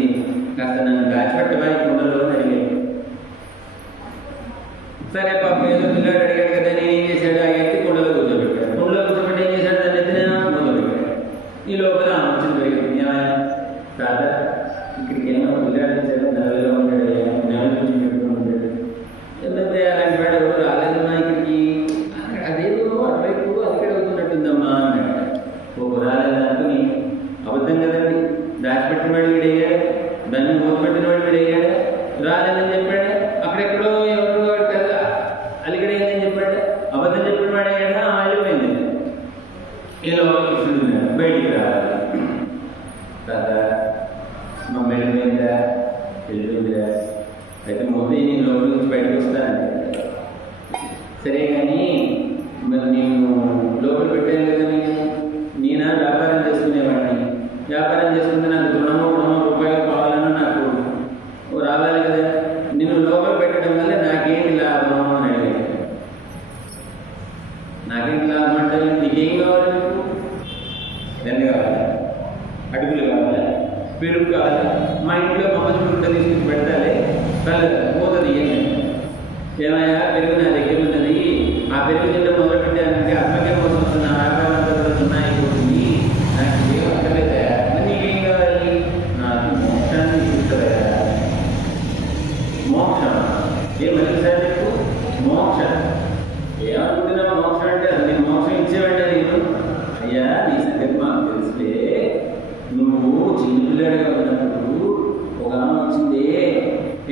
కాస్త నన్ను దాచిపెట్టవా ఈ కుండలో అని అడిగాడు. సరే పాపం ఏదో పిల్లాడు అడిగాడు కదా, నేను ఏం చేశాడు, ఆ ఎత్తి కుండలో కూర్చోబెట్టాడు. కుండలో కూర్చోబెట్టి ఏం చేశాడు, దాన్ని ఎత్తిన మొదలుపెట్టాడు. ఈ లోపల ఆలోచన పెరిగింది. తాత ఇక్కడికి ఏమో పిల్లాడు చేశాడు, నెలలో ఉంటాడు, నెల నుంచి పెట్టుకుని ఉంటాడు, ఎందుకంటే అలాంటి వాడు ఎవరు రాలేదమ్మా ఇక్కడికి, అదేదో అటువైపు అక్కడ అవుతున్నట్టుందమ్మా అన్నాడు. ఓ రాలేదా అనుకుని అబద్ధం కదండి, దాచిపెట్టిన వాడు వీడయ్యాడు, దాన్ని మూతపెట్టిన వాడు వీడయ్యాడు, రాలేదని చెప్పాడు. అక్కడెక్కడో ఎవరు వాడు కదా అలిగడైందని చెప్పాడు, అబద్ధం చెప్పిన వాడు అయ్యాడా, వెళ్ళిపోయింది. ఇలా కృష్ణుడు బయటికి రావాలి. తాత మా వెళ్ళిపోయిందా, వెళ్ళిపోయిందిరా, అయితే ముందు నేను లోపల నుంచి బయటకు వస్తానండి. సరే కానీ మరి నేను లోపల పెట్టాను కదా, నేనా వ్యాపారం చేసుకునేవాడిని, వ్యాపారం చేసుకుంటే నాకు రుణమో రూపాయలు కావాలన్నా నాకు రావాలి కదా, నేను లోపల పెట్టడం వల్ల నాకేంటి లాభం అని అడిగాను. నాకేంటి లాభం అంటే నీకేం కావాలి, రెండు కావాలి, అడుగులు కావాలి, పెరుగు కావాలి, మా ఇంట్లో మమ్మల్ని గుంట తీసుకుని పెట్టాలి, పోతుంది ఏమయ్యా పెరుగు నా దగ్గర ఉన్నది, ఆ పెరుగు తింటే మొదలు పెట్టానంటే అమ్మకే మోసం వస్తుంది, నా వ్యాపారం అంతా కూడా సున్నాయిపోతుంది, నాకు ఏం అక్కర్లేదా, నీకేం కావాలి, నాకు మోక్షాన్ని చూస్తారా, మోక్షం ఏమని సార్ చెప్పు, మోక్షం ఏమనుకుంటున్నావు, మోక్షం అంటే అసలు నేను మోక్షం ఇచ్చేవాడే నేను. అయ్యా నీ సంగతి మాకు తెలిస్తే, నువ్వు చిన్నపిల్లాడిగా ఉన్నప్పుడు ఒక ఆమె వచ్చింది,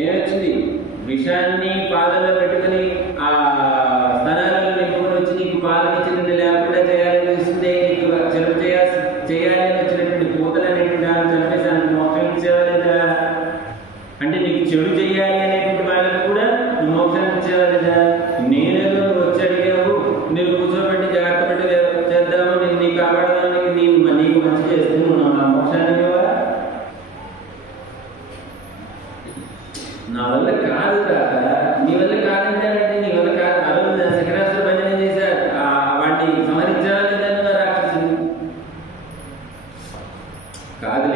ఏమొచ్చింది, విషాన్ని పాలలో పెట్టుకుని ఆ స్థానాలను నింపుకొని వచ్చి నీకు పాలనిచ్చింది లేకుండా చేయాలని చూసిందే, నీకు చెరుపు చేయాలని వచ్చినటువంటి పూతలు అనేటువంటి వాళ్ళని చంపేసాను, మోక్షం ఇచ్చేవాలేదా, అంటే నీకు చెడు చేయాలి అనేటువంటి వాళ్ళని కూడా నువ్వు మోక్షాన్ని ఇచ్చేవాలేదా, నేనేదో వచ్చి అడిగావు, నువ్వు కూర్చోబెట్టి జాగ్రత్త పెట్టి చేద్దాము, నేను నీకు కాపాడడానికి నీకు మంచి చేస్తే నువ్వు నా మోక్షాన్ని ఇవ్వవా. నా వల్ల కాదు కాక నీ వల్ల కాదంటే నీ వల్ల కాదు. ఆ రోజు శంకరాసుడు భజన చేశారు, వాటిని సంహరించాలని రాక్షసుడు కాదు.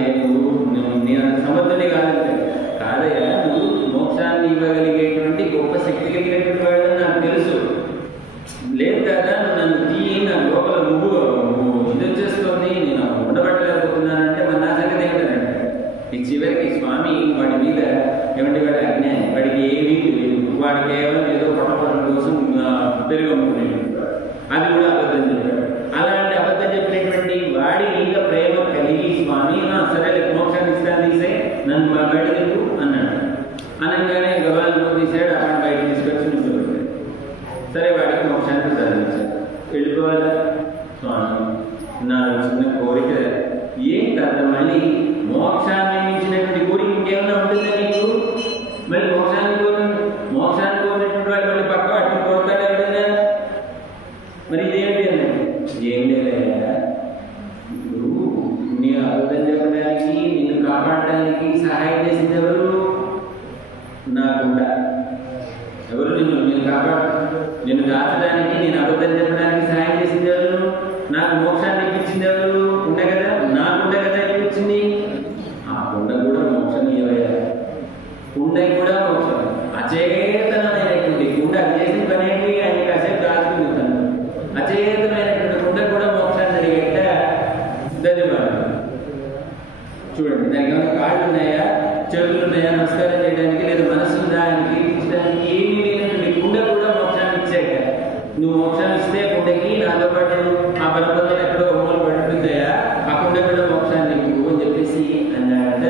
నేను సమర్థుడే కాదంటే కాదయ్యా, నువ్వు మోక్షాన్ని ఇవ్వగలిగేటువంటి గొప్ప శక్తి కలిగినటువంటి వాడు నాకు తెలుసు. లేదు కదా, నన్ను తీయి, నా లోపల నువ్వు ఇది వచ్చేస్తుంది, నేను ఉండబట్టలేకపోతున్నానంటే మరి నా సంగతి ఏమిటంటే ఈ చివరికి స్వామి వాడి మీద ఏమంటే వాడి అజ్ఞానం, వాడికి ఏమీ తెలియదు, వాడు కేవలం ఏదో పొట్టపడడం కోసం పెరుగు అమ్ముకునేటువంటి అది కూడా అబద్ధం చెప్పాడు. అలాంటి అబద్ధం చెప్పినటువంటి వాడి మీద ప్రేమ కలిగి స్వామి సరే మోక్షాన్ని ఇస్తాను తీసే నన్ను బయట తిప్పు అన్నాడు. అనగానే గబాలను తీసాడు, అక్కడ బయట తీసుకొచ్చి నిల్చోబెట్టాడు. సరే వాడికి మోక్షాన్ని ప్రసాదించాడు. వెళ్ళిపోవాలి స్వామి, నా చిన్న కోరిక ఏంటి అర్థం, మళ్ళీ మోక్షాన్ని మించినటువంటి కోరిక ఇంకేమన్నా ఉంటుందా నీకు? మళ్ళీ మోక్షాన్ని కోరినటువంటి వాడు మళ్ళీ పక్క అట్టు కోరుతాడు ఎవడన్నా? మరి ఇదేంటి అన్నాడు. ఏం లేదా, ఇప్పుడు నేను అబద్ధం చెప్పడానికి నిన్ను కాపాడడానికి సహాయం చేసింది ఎవరు? నాకుండా ఎవరు? నేను కాపాడు, నిన్ను దాచడానికి, నేను అబద్ధం చెప్పడానికి సహాయం చేసింది ఎవరు? నాకు మోక్షాన్ని ఇప్పించింది ఎవరు? కుండ కదా, నా కుండ కదా ఇప్పించింది. ఆ కుండ కూడా మోక్షం ఇవ్వయా, కుండకి కూడా మోక్షం. అచేతనమైనటువంటి కుండ చేసిన పని ఏంటి? ఆయన కాసేపు దాచుకుంటాను. అచేతనమైనటువంటి కుండ కూడా మోక్షాన్ని జరిగేట ధన్యవాదాలు. చూడండి, దానికి ఏమైనా కాళ్ళు ఉన్నాయా, చేతులు ఉన్నాయా నమస్కారం చేయడానికి, లేదా మనస్సు ఉందా ఆయన కీర్తించడానికి? ఏమీ లేనటువంటి కుండ కూడా మోక్షాన్ని ఇచ్చాక నువ్వు మోక్షాన్ని ఇస్తే కుండకి నాతో పాటు ఆ పరపంలో ఎక్కడో ఒమ్మలు పడుతుందయా, ఆ కుండ కూడా మోక్షాన్ని ఇవ్వు అని చెప్పేసి అన్నాడ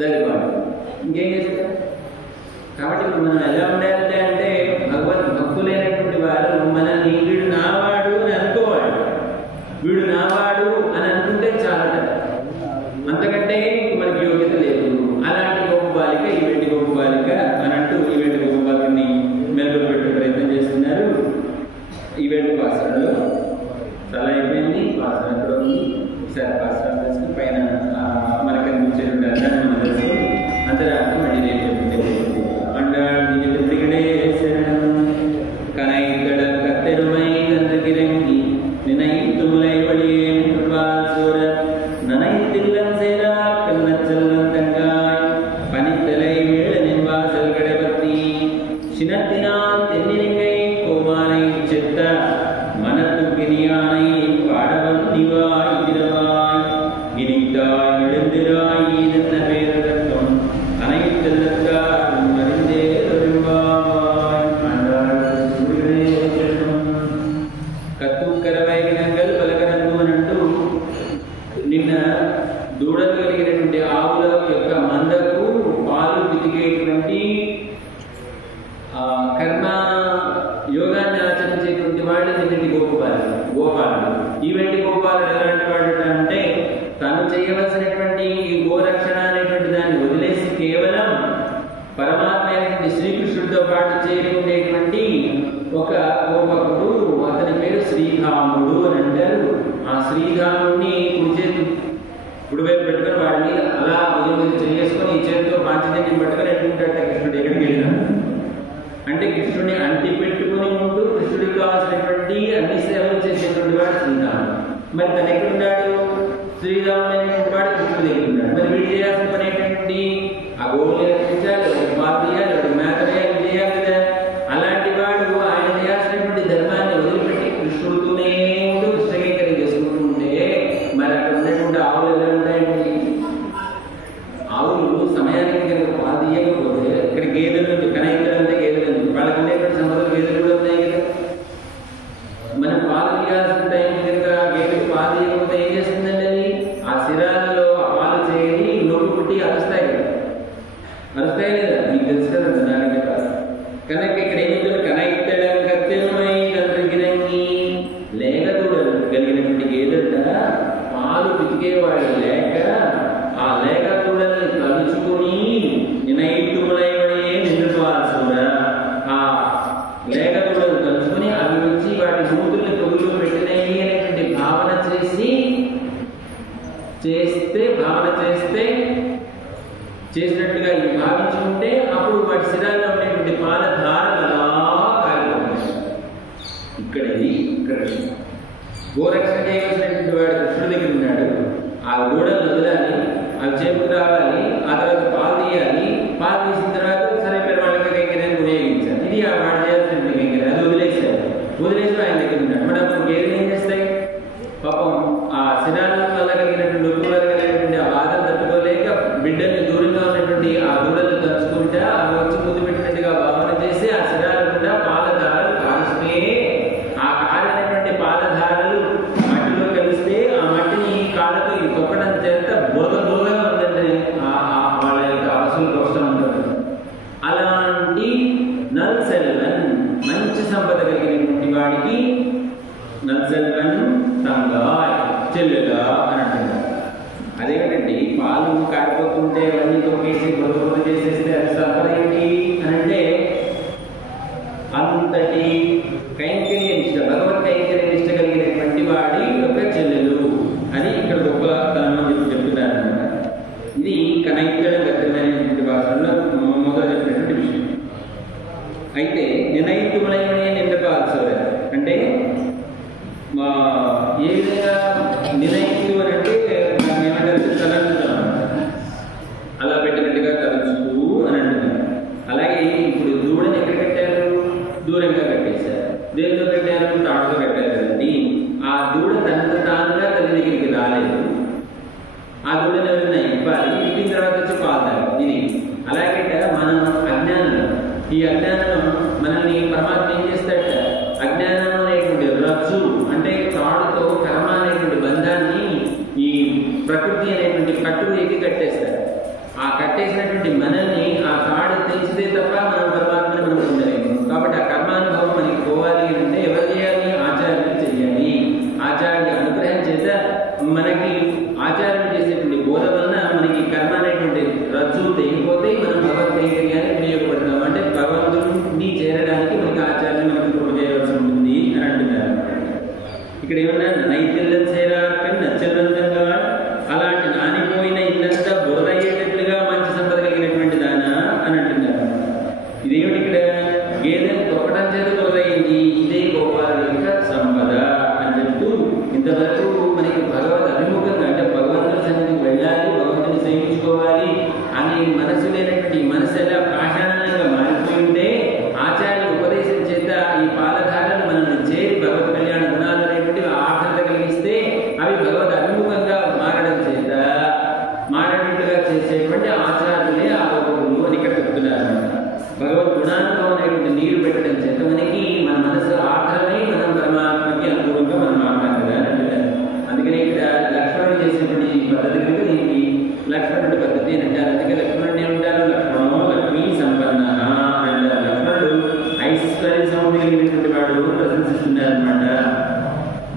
ధన్యవాదాలు. ఇంకేం చేస్తా? కాబట్టి ఇప్పుడు మనం ఎలా ఉండాలంటే అంటే భక్తులైనటువంటి వారు మనల్ని వీడు నావాడు అని అనుకోవాడు, వీడు నావాడు అని అనుకుంటే చాలట, అంతకంటే మనకి యోగ్యత లేదు. అలాంటి గొప్ప బాలిక ఈ వెండి గొప్ప బాలిక అని అంటూ ఈ వెండి గొప్ప బాలికని మెరుగులు పెట్టే ప్రయత్నం చేస్తున్నారు. ఈ వెండి పాసనలో చాలా అయిపోయింది. పాసన ఎక్కడ ఉంది ఒకసారి పాసన తెలుసుకుని పైన మనకు కనిపించేటువంటి అర్థాన్ని మనం తెలుసుకుని అంతరార్థం మళ్ళీ రేపు అంటాడిగడే శరణం కనైతడ కత్తెరుమై నందగిరంగి నినైతుములై వడియే కృపాసూర நனைத்தில்லம் சேரா கண்ணச்செல்லம் தங்காய் பனித்தலை வேள நின்வாசல் கடைபத்தி சினத்தினால் தென்னிருங்கை கோமானை செத்த மனத்து கிரியானை பாடவம் நிவாய் திரவாய் கிரித்தாய் எழுந்திராய் ஈதன்ன பேரதற்கும் அனைத்தெல்லத்தார் மறிந்தே தொழுவாய் கத்துக்கரவை வினங்கள் பலகரந்து அனட்டு నిన్న దూడలు కలిగినటువంటి ఆవుల యొక్క మందకు పాలు పితికేటువంటి కర్మ యోగాన్ని ఆచరించేటువంటి వాళ్ళు నిన్నటి గోపాలుడు. ఈ వెండి గోపాలుడు ఎలాంటి వాడు అంటే తను చేయవలసినటువంటి ఈ గోరక్షణ అనేటువంటి దాన్ని వదిలేసి కేవలం పరమాత్మ అయినటువంటి శ్రీకృష్ణుడితో పాటు చేరుకునేటువంటి ఒక గోపకుడు, అతని పేరు శ్రీధాముడు అని అంటారు. ఆ శ్రీధాముడిని కుడివైపు పెట్టుకుని వాడి మీద అలా ఉదయం మీద చేసుకొని ఈ చేతితో పాంచజన్యం పట్టుకొని ఎట్టుకుంటాట కృష్ణుడు ఎక్కడికి వెళ్ళినా. అంటే కృష్ణుడిని అంటి పెట్టుకుని ఉంటూ కృష్ణుడికి కావాల్సినటువంటి అన్ని సేవలు చేసేటువంటి వాడు శ్రీరాముడు. మరి తను ఎక్కడున్నాడు? శ్రీరాముడు అనేటువంటి వాడు కృష్ణుడు దగ్గర ఉన్నాడు. మరి వీడు చేయాల్సిన పని ఏంటంటే ఆ గోవులు రక్షించాలి, వాడికి పాలు తీయాలి, వాడికి మేత వేయాలి, చేయాలి కదా. అలాంటి వాడు ఆయన చేయాల్సినటువంటి ధర్మాన్ని వదిలిపెట్టి కృష్ణుడితోనే ఉంటూ కృష్ణకీకరణ చేసుకుంటూ ఉంటే మరి అక్కడ ఉన్నటువంటి ఆవులు ఎలా ఉంటాయండి? ఆవులు సమయానికి కనుక పాలు తీయకపోతే ఇక్కడ గేదెలు కనైతలు అంటే గేదెలు వాళ్ళకి ఉండేటువంటి సంబంధం గేదెలు కూడా ఉన్నాయి కదా. మనం పాలు తీయాల్సిన టైం కనుక గేదెలు పాలు తీయకపోతే ఏం చేస్తుందండి? అది ఆ శిరాలలో పాలు చేరి నొప్పి పుట్టి అరుస్తాయి కదా, అరుస్తాయి కదా, మీకు తెలుసు కదా దానికి కాదు. కనుక ఇక్కడ ఏమిటో కనైతడం కత్తెరుమై నందగిరంగి లేక దూడలు కలిగినటువంటి గేదెట పాలు పితికేవాడు లేక ఆ లేక దూడల్ని తలుచుకుని నినైతుములైవడే నిండుపాల్సుర ఆ లేక దూడలు తలుచుకుని అవి వచ్చి వాటి మూతుల్ని తొగులు పెట్టినాయి అనేటువంటి భావన చేసినట్టుగా భావించుకుంటే పాలు తీసిన తర్వాత సరే పెరవాళ్ళకి కైంకర్యాన్ని ఉపయోగించారు. ఇది వాడు చేయాల్సిన కైంకర్యం, అది వదిలేశారు. వదిలేసి ఆయన దగ్గర ఉన్నాడు. మరి అప్పుడు గేదెలు ఏం చేస్తాయి? పాపం ఆ శిరాల వల్ల కలిగినటువంటి నొప్పి వల్ల కలిగినటువంటి ఆ బాధలు తట్టుకోలేక బిడ్డల్ని దూరంగా ఉన్నటువంటి ఆ దూడలు తలుచుకుంటా అవి వచ్చి ముద్దు పెట్టినట్టుగా భావన చేసి ఆ శిరాల గుండా పాలధారలు కాలుస్తే ఆ కాలినటువంటి పాలధారలు మట్టిలో కలిస్తే ఆ మట్టిని కాళ్ళతో తొక్కడం చేత బురదగా ఉందంటే వాళ్ళ యొక్క అసలు కష్టం ఉంటుంది. అలాంటి నల్సెల్వన్ మంచి సంపద కలిగినటువంటి వాడికి నల్సెల్వన్ తంగాయ్ చెల్లెలా అని అంటున్నారు. అదేమిటండి పాలు కారిపోతుంటే అవన్నీ తొక్కేసి బురద చేసేస్తే అది సంపద ఏంటి అని అంటే అంతటి కైంకర్య నిష్ట, భగవత్ కైంకర్య నిష్ట కలిగినటువంటి వాడి యొక్క చెల్లెలు అని ఇక్కడ గొప్పతనం అని చెప్తున్నారు అనమాట. ఇది కనైక్యుల గద్యమైనటువంటి భాషల్లో మొదలు చెప్పినటువంటి విషయం. అయితే నినైతుమలైన నిండకాల్సోరే అంటే ఏ విధంగా నినైతు అని అంటే ఏమంటారు? తలంచుతాం, అలా పెట్టినట్టుగా తలుచుతూ అని అంటున్నారు. అలాగే ఇప్పుడు దూడని ఎక్కడ కట్టారు? దూరంగా కట్టేశారు. దేనితో కట్టారు? తాడుతో కట్టారు కదండి. ఆ దూడ తనకు తానుగా తల్లి దగ్గరికి రాలేదు. ఆ దూడని ఎవరైనా ఇవ్వాలి, ఇప్పిన తర్వాత వచ్చి పాతారు. ఇది అలాగే మనం అజ్ఞానంలో, ఈ అజ్ఞానంలో మనల్ని పరమాత్మ ఏం చేస్తాడట? అజ్ఞానం అనేటువంటి రజ్జు అంటే తాడుతో కర్మ అనేటువంటి బంధాన్ని ఈ ప్రకృతి అనేటువంటి కట్టుకు ఎక్కి కట్టేస్తాడు. ఆ కట్టేసినటువంటి మనల్ని ఆ తాడు తెలిసితే తప్ప మనం పరమాత్మని మనం ఉండలేము. కాబట్టి ఆ కర్మానుభవం మనకి పోవాలి అంటే ఎవరు చేయాలి? ఆచార్యులు చేయాలి. ఆచార్య అనుగ్రహం చేత మనకి ఆచార్యులు చేసేటువంటి బోధ వలన మనకి కర్మ అనేటువంటి రజ్జు తెగిపోతే మనం భగవత్ కైంకర్యాన్ని వినియోగపడతాం. అంటే భగవంతుడిని చేరడానికి మనకి ఆచార్యులు మనకి కృప చేయవలసి ఉంటుంది అని అంటున్నారు. ఇక్కడ ఏమన్నా నైతిల్యం చేరాకని నచ్చలంతంగా అలాంటి నానిపోయిన ఇల్లంతా బురదయ్యేటట్లుగా మంచి సంపద కలిగినటువంటి దానా అని అంటున్నారు. ఇదేమిటి? ఇక్కడ గేదెలు తొక్కడం చేత బురదయ్యింది, ఇదే గోపాల యొక్క సంపద అని చెప్తూ ఇంతవరకు మనకి భగవద్ అభిముఖంగా అంటే భగవంతుడి సన్నిధికి వెళ్ళాలి, భగవంతుని సేవించుకోవాలి అని మనసు లేనటువంటి మనసు ఎలా పాషాణంగా మారిపోయి ఉంటే ఆచార్య ఉపదేశం చేత ఈ పాలధారలు మనల్ని చేరి భగవత్ కళ్యాణ గుణాలు అనేటువంటి ఆర్ద్రత కలిగిస్తే అవి భగవద్ అభిముఖంగా మారడం చేత మారేటట్టుగా చేసేటువంటి ఆచార్యులే ఆరోగ్యులు అని ఇక్కడ చెప్తున్నారు అనమాట. భగవద్ గుణానుభవం అనేటువంటి నీరు పెట్టడం చేత మనకి మన మనసు ఆర్ద్రమై మనం పరమాత్మకి అనుకూలంగా మనం మాట్లాడాలి కదా అని అంటున్నారు. అందుకని ఇక్కడ లక్ష్మణుడు చేసేటువంటి ఈ పద్ధతి కనుక దీనికి లక్ష్మణుడి పద్ధతి అని అంటారు. అందుకే లక్ష్మణుడు ఏమంటారు? లక్ష్మణో లక్ష్మీ సంపన్న అంటారు. లక్ష్మణుడు ఐశ్వర్య సౌండ్ కలిగినటువంటి వాడు ప్రశంసిస్తున్నారు అనమాట.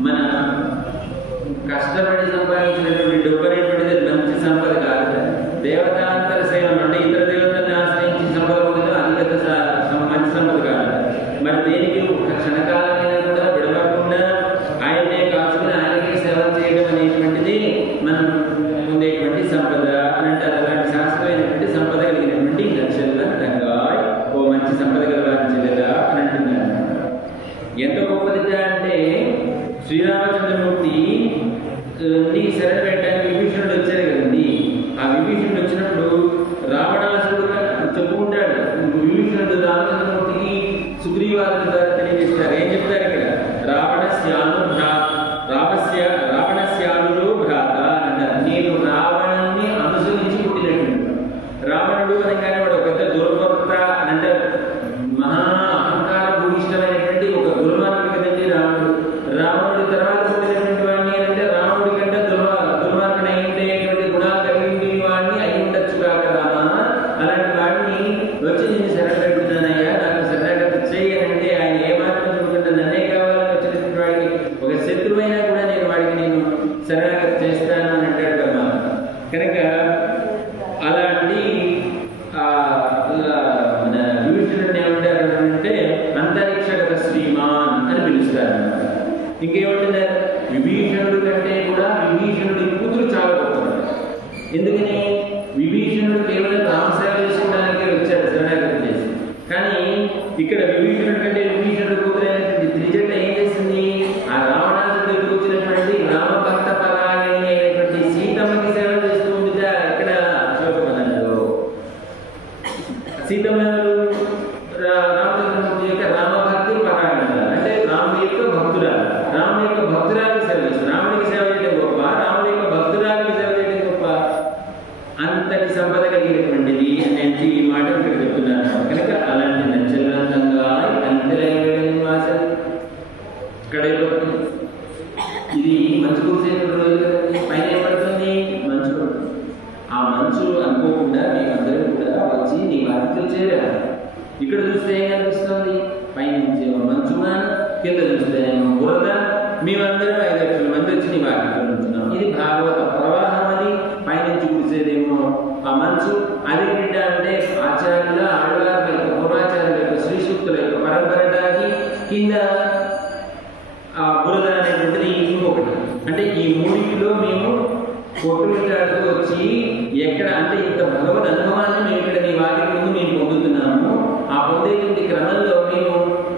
మన కష్టపడి సంపాదించినటువంటి డబ్బు అనేటువంటిది మంచి సంపద కాదు. దేవతాంతర సేవ అంటే ఇతర దేవతలను ఆశ్రయించి సంపద పొందడం అది పెద్ద మంచి సంపద కాదు. మరి దేనికి ఒక క్షణకాలమైనా కూడా విడవకుండా ఆయనే కాచుకుని ఆయనకే సేవ చేయడం అనేటువంటిది మనం పొందేటువంటి సంపద అని అంటారు. అలాంటి శాస్త్రమైనటువంటి సంపద కలిగినటువంటి లక్ష్యంగా ఓ మంచి సంపద కలవాల్సిందిగా అని అంటున్నారు. ఎంత గొప్పదిగా అంటే శ్రీరామచంద్రమూర్తి నీ శరణ పెట్టడానికి విభీషణుడు వచ్చారు కదండి. ఆ విభీషణుడు వచ్చినప్పుడు రావణాసురుడు చెప్పుకుంటాడు. విభీషణుడు రామచంద్రమూర్తికి సుగ్రీవాదుల ద్వారా తెలియజేస్తారు. ఏం చెప్తారు ఇక్కడ? రావణస్యానులో భ్రాత అంటారు. నేను రావణాన్ని అనుసరించి పుట్టినట్టు. రావణుడు అనగానే వాడు పెద్ద దుర్భర్త అని అంటారు. మహా అహంకార భూయిష్టమైనటువంటి ఒక దుర్మార్గుడు కదండి రావణుడు. రావణుడి తర్వాత పుట్టినటువంటి వాడిని అంటే రావణుడి కంటే దుర్మార్గుడు అయిండేటువంటి గుణాలు కలిగి వాడిని అయి ఉండొచ్చు కాక రామా, అలాంటి వాడిని వచ్చి నేను శరణ పెడుతున్నానయ్యా, నాకు శరణాగతి చేయాలంటే ఆయన ఏమాత్రం చూడకుండా నన్నే కావాలని వచ్చినటువంటి వాడికి ఒక శత్రువైనా కూడా నేను వాడికి నేను శరణాగతి చేస్తాను అని అంటాడు కదా. కనుక అలాంటి మన విభీషణుడిని ఏమంటారు అంటే అంతరిక్షగత శ్రీమాన్ అని పిలుస్తారు. ఇంకేమంటున్నారు? విభీషణుడి కంటే కూడా విభీషణుడి కూతురు చాలా గొప్పది. ఎందుకని? విభీషణుడు కేవలం రామసేవ చేసుకోవడానికి వచ్చాడు శరణాగతి చేసి. కానీ ఇక్కడ విభీషణుడి కంటే విభీషణుడు కూతురు అయినటువంటి త్రిజట ఏం చేసింది? ఆ రావణాసుడికి వచ్చినటువంటి రామభక్త పరాయణి అయినటువంటి సీతమ్మకి సేవ చేస్తూ ఉందిగా ఇక్కడ అశోకవనంలో. సీతమ్మ రామచంద్రమూర్తి యొక్క రామభక్తి పరాయణ, అంటే రాముడి యొక్క భక్తురాలు. రాముడి యొక్క భక్తురాలికి సేవ చేస్తుంది. రాముడికి సేవ చేయడం గొప్ప, రాముడి యొక్క భక్తురాలికి సేవ చేయడం గొప్ప. అంతటి సంపద కలిగినటువంటిది అనేది ఈ మాట ఇక్కడ చెప్తున్నాను. కనుక అలాంటి నచ్చలంతంగా అంతరంగ ఇక్కడ ఇది మంచు కురిసేటువంటి రోజు కదండి. పైన ఏపడుతుంది? మంచు పడుతుంది. ఆ మంచు అనుకోకుండా మేమందరూ కూడా వచ్చి నీ వాకిట్లో చేరారు. ఇక్కడ చూస్తే ఏం కనిపిస్తుంది? పైనుంచి మంచుమా, కింద చూస్తే బురద. మేమందరం 5 లక్షల మంది వచ్చి నీ వాకిట్లో ఉంటున్నాం. ఇది భాగవత ప్రవాహం. అది పైనుంచి కురిసేదేమో ఆ మంచు. అది బిడ్డ అంటే ఆచార్యుల ఆడవారి యొక్క పూర్వాచార్యుల యొక్క శ్రీ సూక్తుల యొక్క పరంపరటానికి కింద ఆ బురద అనేటువంటిది ఇంకొకటి. అంటే ఈ మూడింటిలో మేము కొట్టుమిట్టాడుతూ వచ్చి ఎక్కడ అంటే ఇంత భగవద్ అనుభవాన్ని మేము ఇక్కడ నీ వాకి ముందు మేము పొందుతున్నాము. ఆ పొందేటువంటి క్రమంలో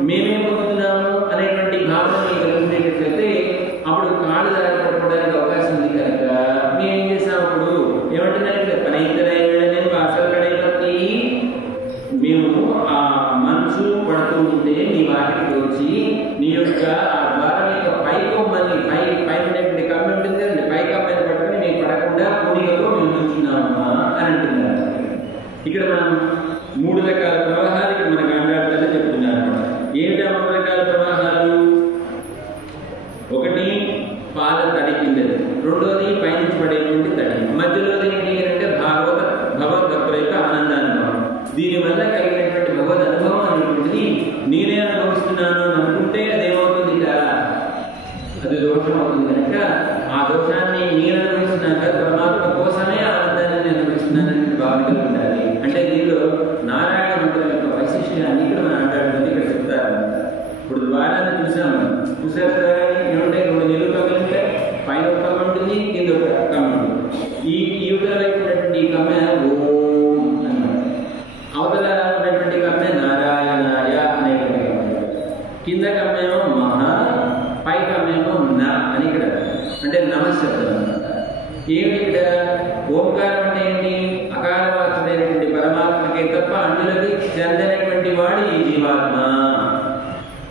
మేమేం పొందుతున్నాము అనేటువంటి భావన మీకు కలిగినట్లయితే అప్పుడు కాళ్ళు దారి పట్టుకోవడానికి అవకాశం ఉంది. కనుక మేమేం చేసాం? అప్పుడు ఏమంటున్నారంటే పనైతరైన అసలు కడైపట్టి మేము ఆ మనసు పడుతూ ఉంటే నీ వాటికి వచ్చి నీ యొక్క ఆ ద్వారం యొక్క పై కొమ్మని పై ఉండేటువంటి కమ్మ ఉంటుంది కదండి, పై కమ్మని పట్టుకుని మేము పడకుండా పూనికతో మేము ఉంచున్నామా అని అంటున్నారు. ఇక్కడ మనం 3 రకాల ప్రవాహాలు ఇక్కడ మనకు అండాడుతుందని చెప్తున్నారు. ఏమిటా 3 రకాల ప్రవాహాలు? ఒకటి పాల తడి కిందది, రెండోది పైనుంచి పడేటువంటి తడి, మధ్యలోది ఏంటి అంటే భగవద్భక్తుల యొక్క ఆనందానుభవం. దీనివల్ల కలిగినటువంటి భగవద్ అనుభవం అనేటువంటిది నేనే అనుభవిస్తున్నాను అని అనుకుంటే అదేమవుతుంది? అది దోషం అవుతుంది. కనుక ఆ దోషాన్ని నేను అనుభవిస్తున్నాను కదా, పరమాత్మ కోసమే ఆనందాన్ని నేను అనుభవిస్తున్నానని భావన ఉండాలి. అంటే దీనిలో నారాయణ మంత్రం యొక్క వైశిష్ట్యాన్ని ఇక్కడ మనం మాట్లాడుతుంది. ఇక్కడ చెప్తారు. ఇప్పుడు ద్వారాన్ని చూసాము, చూసారు కదా, ఏమంటే 2 నీళ్ళు కమ్మితే పైన ఒక కమ్మ ఉంటుంది, కింద ఒక కమ్మ ఉంటుంది. ఈ యువతల వైపు ఉన్నటువంటి ఈ కమ్మ ఓం అన్నమాట, అవతల ఉన్నటువంటి కమ్మె నారాయణాయ అనేటువంటి కమ్మ, కింద కమ్మేమో మహా, పై కమ్మేమో నా అని ఇక్కడ అంటే నమశబ్దం అన్నమాట. ఏమి ఇక్కడ ఓంకారం అంటే ఏంటి? అకారవాచుడైనటువంటి పరమాత్మకే తప్ప అన్యులకి చెందనటువంటి వాడు ఈ జీవాత్మ.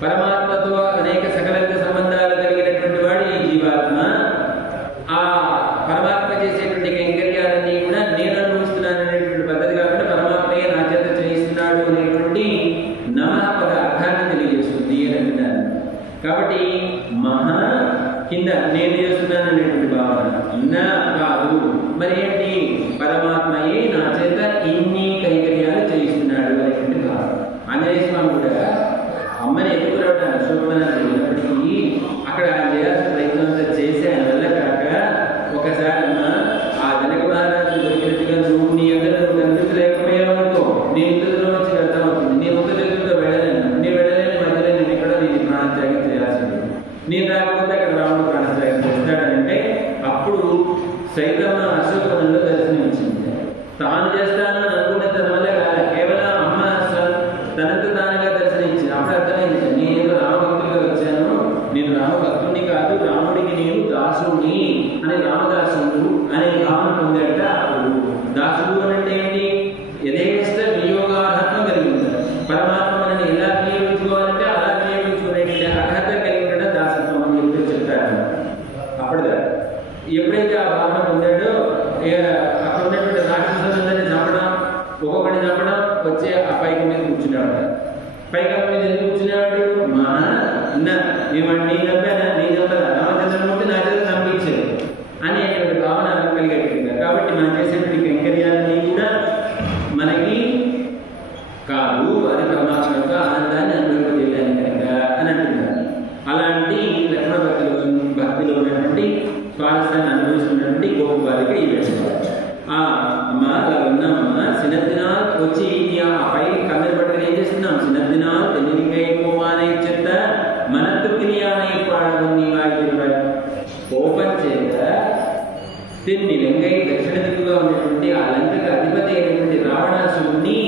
పరమాత్మతో అనేక సకలంక సంబంధాలు కలిగినటువంటి వాడు ఈ జీవాత్మ. ఆ పరమాత్మ చేసేటువంటి కైంకర్యాలన్నీ కూడా నేను అనుభవిస్తున్నాను అనేటువంటి పద్ధతి కాకుండా పరమాత్మయే నా చేత చేయిస్తున్నాడు అనేటువంటి నమః పద అర్థాన్ని తెలియజేస్తుంది అని అంటున్నారు. కాబట్టి మహా కింద నేను చేస్తున్నాను అనేటువంటి భావన నా కాదు. మరి ఏంటి? పరమాత్మయే నా చేత ఇన్ని కైంకర్యాలు చేయిస్తున్నాడు అనేటువంటి భావన. ఆంజనేయ స్వామి కూడా అమ్మని ఎదుగురావడం అశోకవనాన్ని వెళ్ళినప్పటికీ అక్కడ ఆయన చేయాల్సిన ప్రయత్నం అంతా చేసి ఆయన వల్ల కాక ఒకసారి అమ్మ ఆ జనక మహారాజు దొరికినట్టుగా నువ్వు నీ అందరూ కనిపించలేకపోయావనుకో నీ ఇంట్లో వచ్చి వెళ్తా అవుతుంది. నీ ముందుతో వెళ్ళలేను, నీ వెళ్ళలేని మధ్యలో నేను ఇక్కడ నేను ప్రాణత్యాగం చేయాల్సింది. నేను రాకపోతే అక్కడ రాముడు ప్రాణత్యాగం చేస్తాడంటే అప్పుడు సైతమ్మ అశోకవనంలో దర్శనమిచ్చింది. తాను చేస్తాను అని అనుకున్న తన వల్ల కేవలం అమ్మ తనకు తానుగా దర్శనమిచ్చింది. అప్పుడు అర్థమైంది, నేను రామభక్తుడిగా వచ్చాను, నేను రామభక్తుడిని కాదు, రాముడికి నేను దాసుని అని రామదాసుడు అనే భావన పొందాట. అప్పుడు దాసుడు అంటే ఏంటి? యథేష్ట వినియోగార్హత్వం కలిగి ఉంటారు. పరమాత్మ మనని ఎలా వినియోగించుకోవాలంటే అలా వినియోగించుకునే అర్హత కలిగి ఉండడం దాసత్వం అని చెప్పి చెప్తారు. అప్పుడు ఎప్పుడైతే ఆ భావన పొందాడో అక్కడ ఉన్నటువంటి రాక్షసులందరినీ చంపడం, ఒక్కొక్కడిని చంపడం, వచ్చే ఆ పైకి మీద కూర్చున్నాడు. పైకి మీద ఎందుకు కూర్చున్నాడు? మా మేము నీ చంపానా, నీ చంపదా, రామచంద్రమూర్తి నా చేత చంపించాడు అనేటువంటి భావన కలిగేట్టుగా. కాబట్టి మనం చేసేటువంటి కైంకర్యాలన్నీ కూడా మనకి కాదు, అది పరమాత్మ యొక్క ఆనందాన్ని అనుభవించలేని కనుక అని అంటున్నారు. అలాంటి లక్ష్మణ భక్తిలో ఉన్నటువంటి స్వారస్యాన్ని అనుభవిస్తున్నటువంటి గోప బాలిక ఈ విషయం. అమ్మా అలా ఉన్నామమ్మా, సినద్దినాల్ వచ్చి ఆ పై కమ్మెర పట్టుకుని ఏం చేస్తున్నాం? సినద్దినాల్ తెన్నికై పోవానే చెత్త మనత్తుకి పాడవని వాయి కోపం చేత తిన్ని వెంగై దక్షిణ దిక్కుగా ఉన్నటువంటి ఆ లంకకు అధిపతి అయినటువంటి రావణాసురుణ్ణి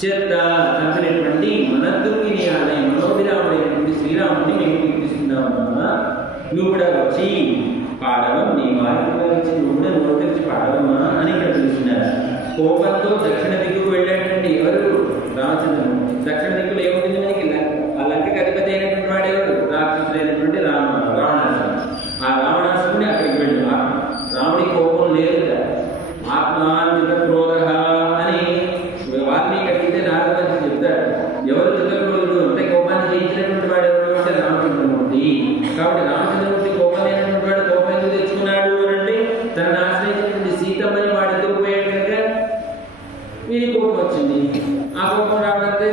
చేత చంపినటువంటి మనత్తుకి ఆలయం మనోభిరాముడైనటువంటి శ్రీరాముడిని మేము కీర్తిస్తున్నామమ్మా. నువ్వు కూడా వచ్చి పాడవం, నీ వారికి వచ్చి నువ్వు కూడా నోరు తెరిచి పాడవమ్మా అని ఇక్కడ పిలుస్తున్నారు. కోపంతో దక్షిణ దిక్కుకు వెళ్ళేటువంటి దక్షిణ దిక్కులో ఏముంటుంది మనకి లంక. ఆ లంకకి అధిపతి అయినటువంటి వాడు ఎవరు? రాక్షసుడైనటువంటి రావణాసురుడు. ఆ రావణాసురుడిని అక్కడికి వెళ్ళి రాముడి కోపం లేదుగా. ఆత్మాంజిత క్రోధ అని వాల్మీకి అడిగితే నారదమహర్షి చెప్తాడు. ఎవరు చిత్తక్రోధుడు అంటే కోపాన్ని జయించినటువంటి వాడు ఎవరు అంటే రామచంద్రమూర్తి. కాబట్టి రామచంద్రమూర్తి కోపం లేనటువంటి వాడు కోపం ఎందుకు తెచ్చుకున్నాడు అంటే తనను ఆశ్రయించినటువంటి సీతమ్మని వాడు ఎందుకు పోయాడు కనుక వీడి కోపం వచ్చింది. ఆ కోపం రావడంతో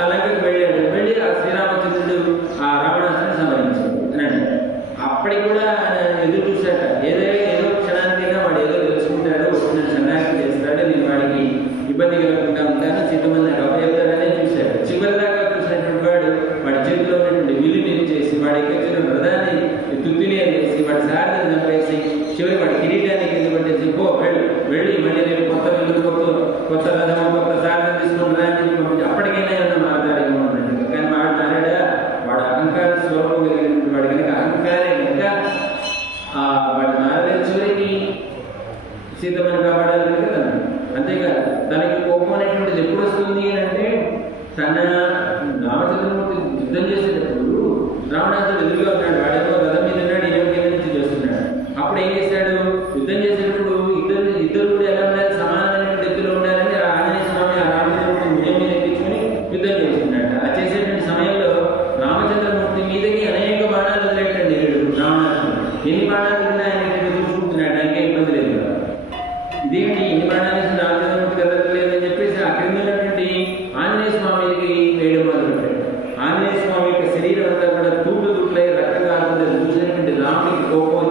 ఆ లంకకి వెళ్ళాడు. వెళ్ళి ఆ శ్రీరామచంద్రుడు ఆ రావణాసురుని సంహరించాడు అని అంటాడు. అప్పటికి కూడా ఎదురు చూశాట. ఏదో క్షణానికైనా వాడు ఏదో తెలుసుకుంటాడు, వచ్చిన సన్నాసి చేస్తాడు, నేను వాడికి ఇబ్బంది కలుగుతుంటా ఉంటాను, చిత్తమని ఎవరు చెప్తాడనే చూశాడు. చివరి దాకా చూసినటువంటి వాడి చేతిలో ఉన్నటువంటి విల్లుని చేసి వాడి ఎక్కిన రథాన్ని తుత్తిని వేసి వాడి సారథిని చంపేసి చివరి వాడి కిరీటాన్ని కింద పట్టేసి వెళ్ళి మళ్ళీ నేను కొత్త విల్లు కొత్త రథం కొత్త సారథిని తీసుకుని రాని పంపించి అప్పటికైనా ఏమన్నా మాట్లాడేమో అన్నట్టు. కానీ వాడు మారాడా? వాడు అహంకార స్వరూపం కలిగినటువంటి వాడు కనుక అహంకారే కనుక వాడి మారలేదు. చివరికి సీతమ్మని కాపాడాలి కనుక తను అంతేకాదు. తనకి కోపం అనేటువంటిది ఎప్పుడు వస్తుంది అంటే తన రామచంద్రమూర్తి యుద్ధం చేసేటప్పుడు రావణాసురుడు ఎదురుగా ఉన్నాడు. వాడేమో రథం మీద ఉన్నాడు, ఈయన కింద నుంచి చేస్తున్నాడు. అప్పుడు ఏం చేశాడు? యుద్ధం చేసేటప్పుడు ఇద్దరు కూడా ఎలా ఉండాలి? సమానమైనటువంటి ఎత్తులో ఉండాలని ఆంజనేయ స్వామి ఆ రామచంద్రమూర్తి భుజం మీద ఎక్కించుకొని యుద్ధం చేస్తున్నాడు. ఆ చేసేటువంటి సమయంలో రామచంద్రమూర్తి మీదకి అనేక బాణాలు వదిలేటండి రావణాసురుడు. ఎన్ని బాణాలు ఉన్నాయని చూసుకుంటున్నాడు. ఆయనకే ఇబ్బంది లేదు కదా. ఇదేంటి ఇన్ని బాణాలు వేసి రామచంద్రమూర్తి కదలలేదని చెప్పేసి ఆ క్రింద ఉన్నటువంటి ఆంజనేయ స్వామికి వేయడం మొదలుపెట్టాడు. ఆంజనేయ స్వామి యొక్క శరీరం అంతా కూడా తూట్లై రక్తం కాకుండా చూసినటువంటి రాముడికి కోపం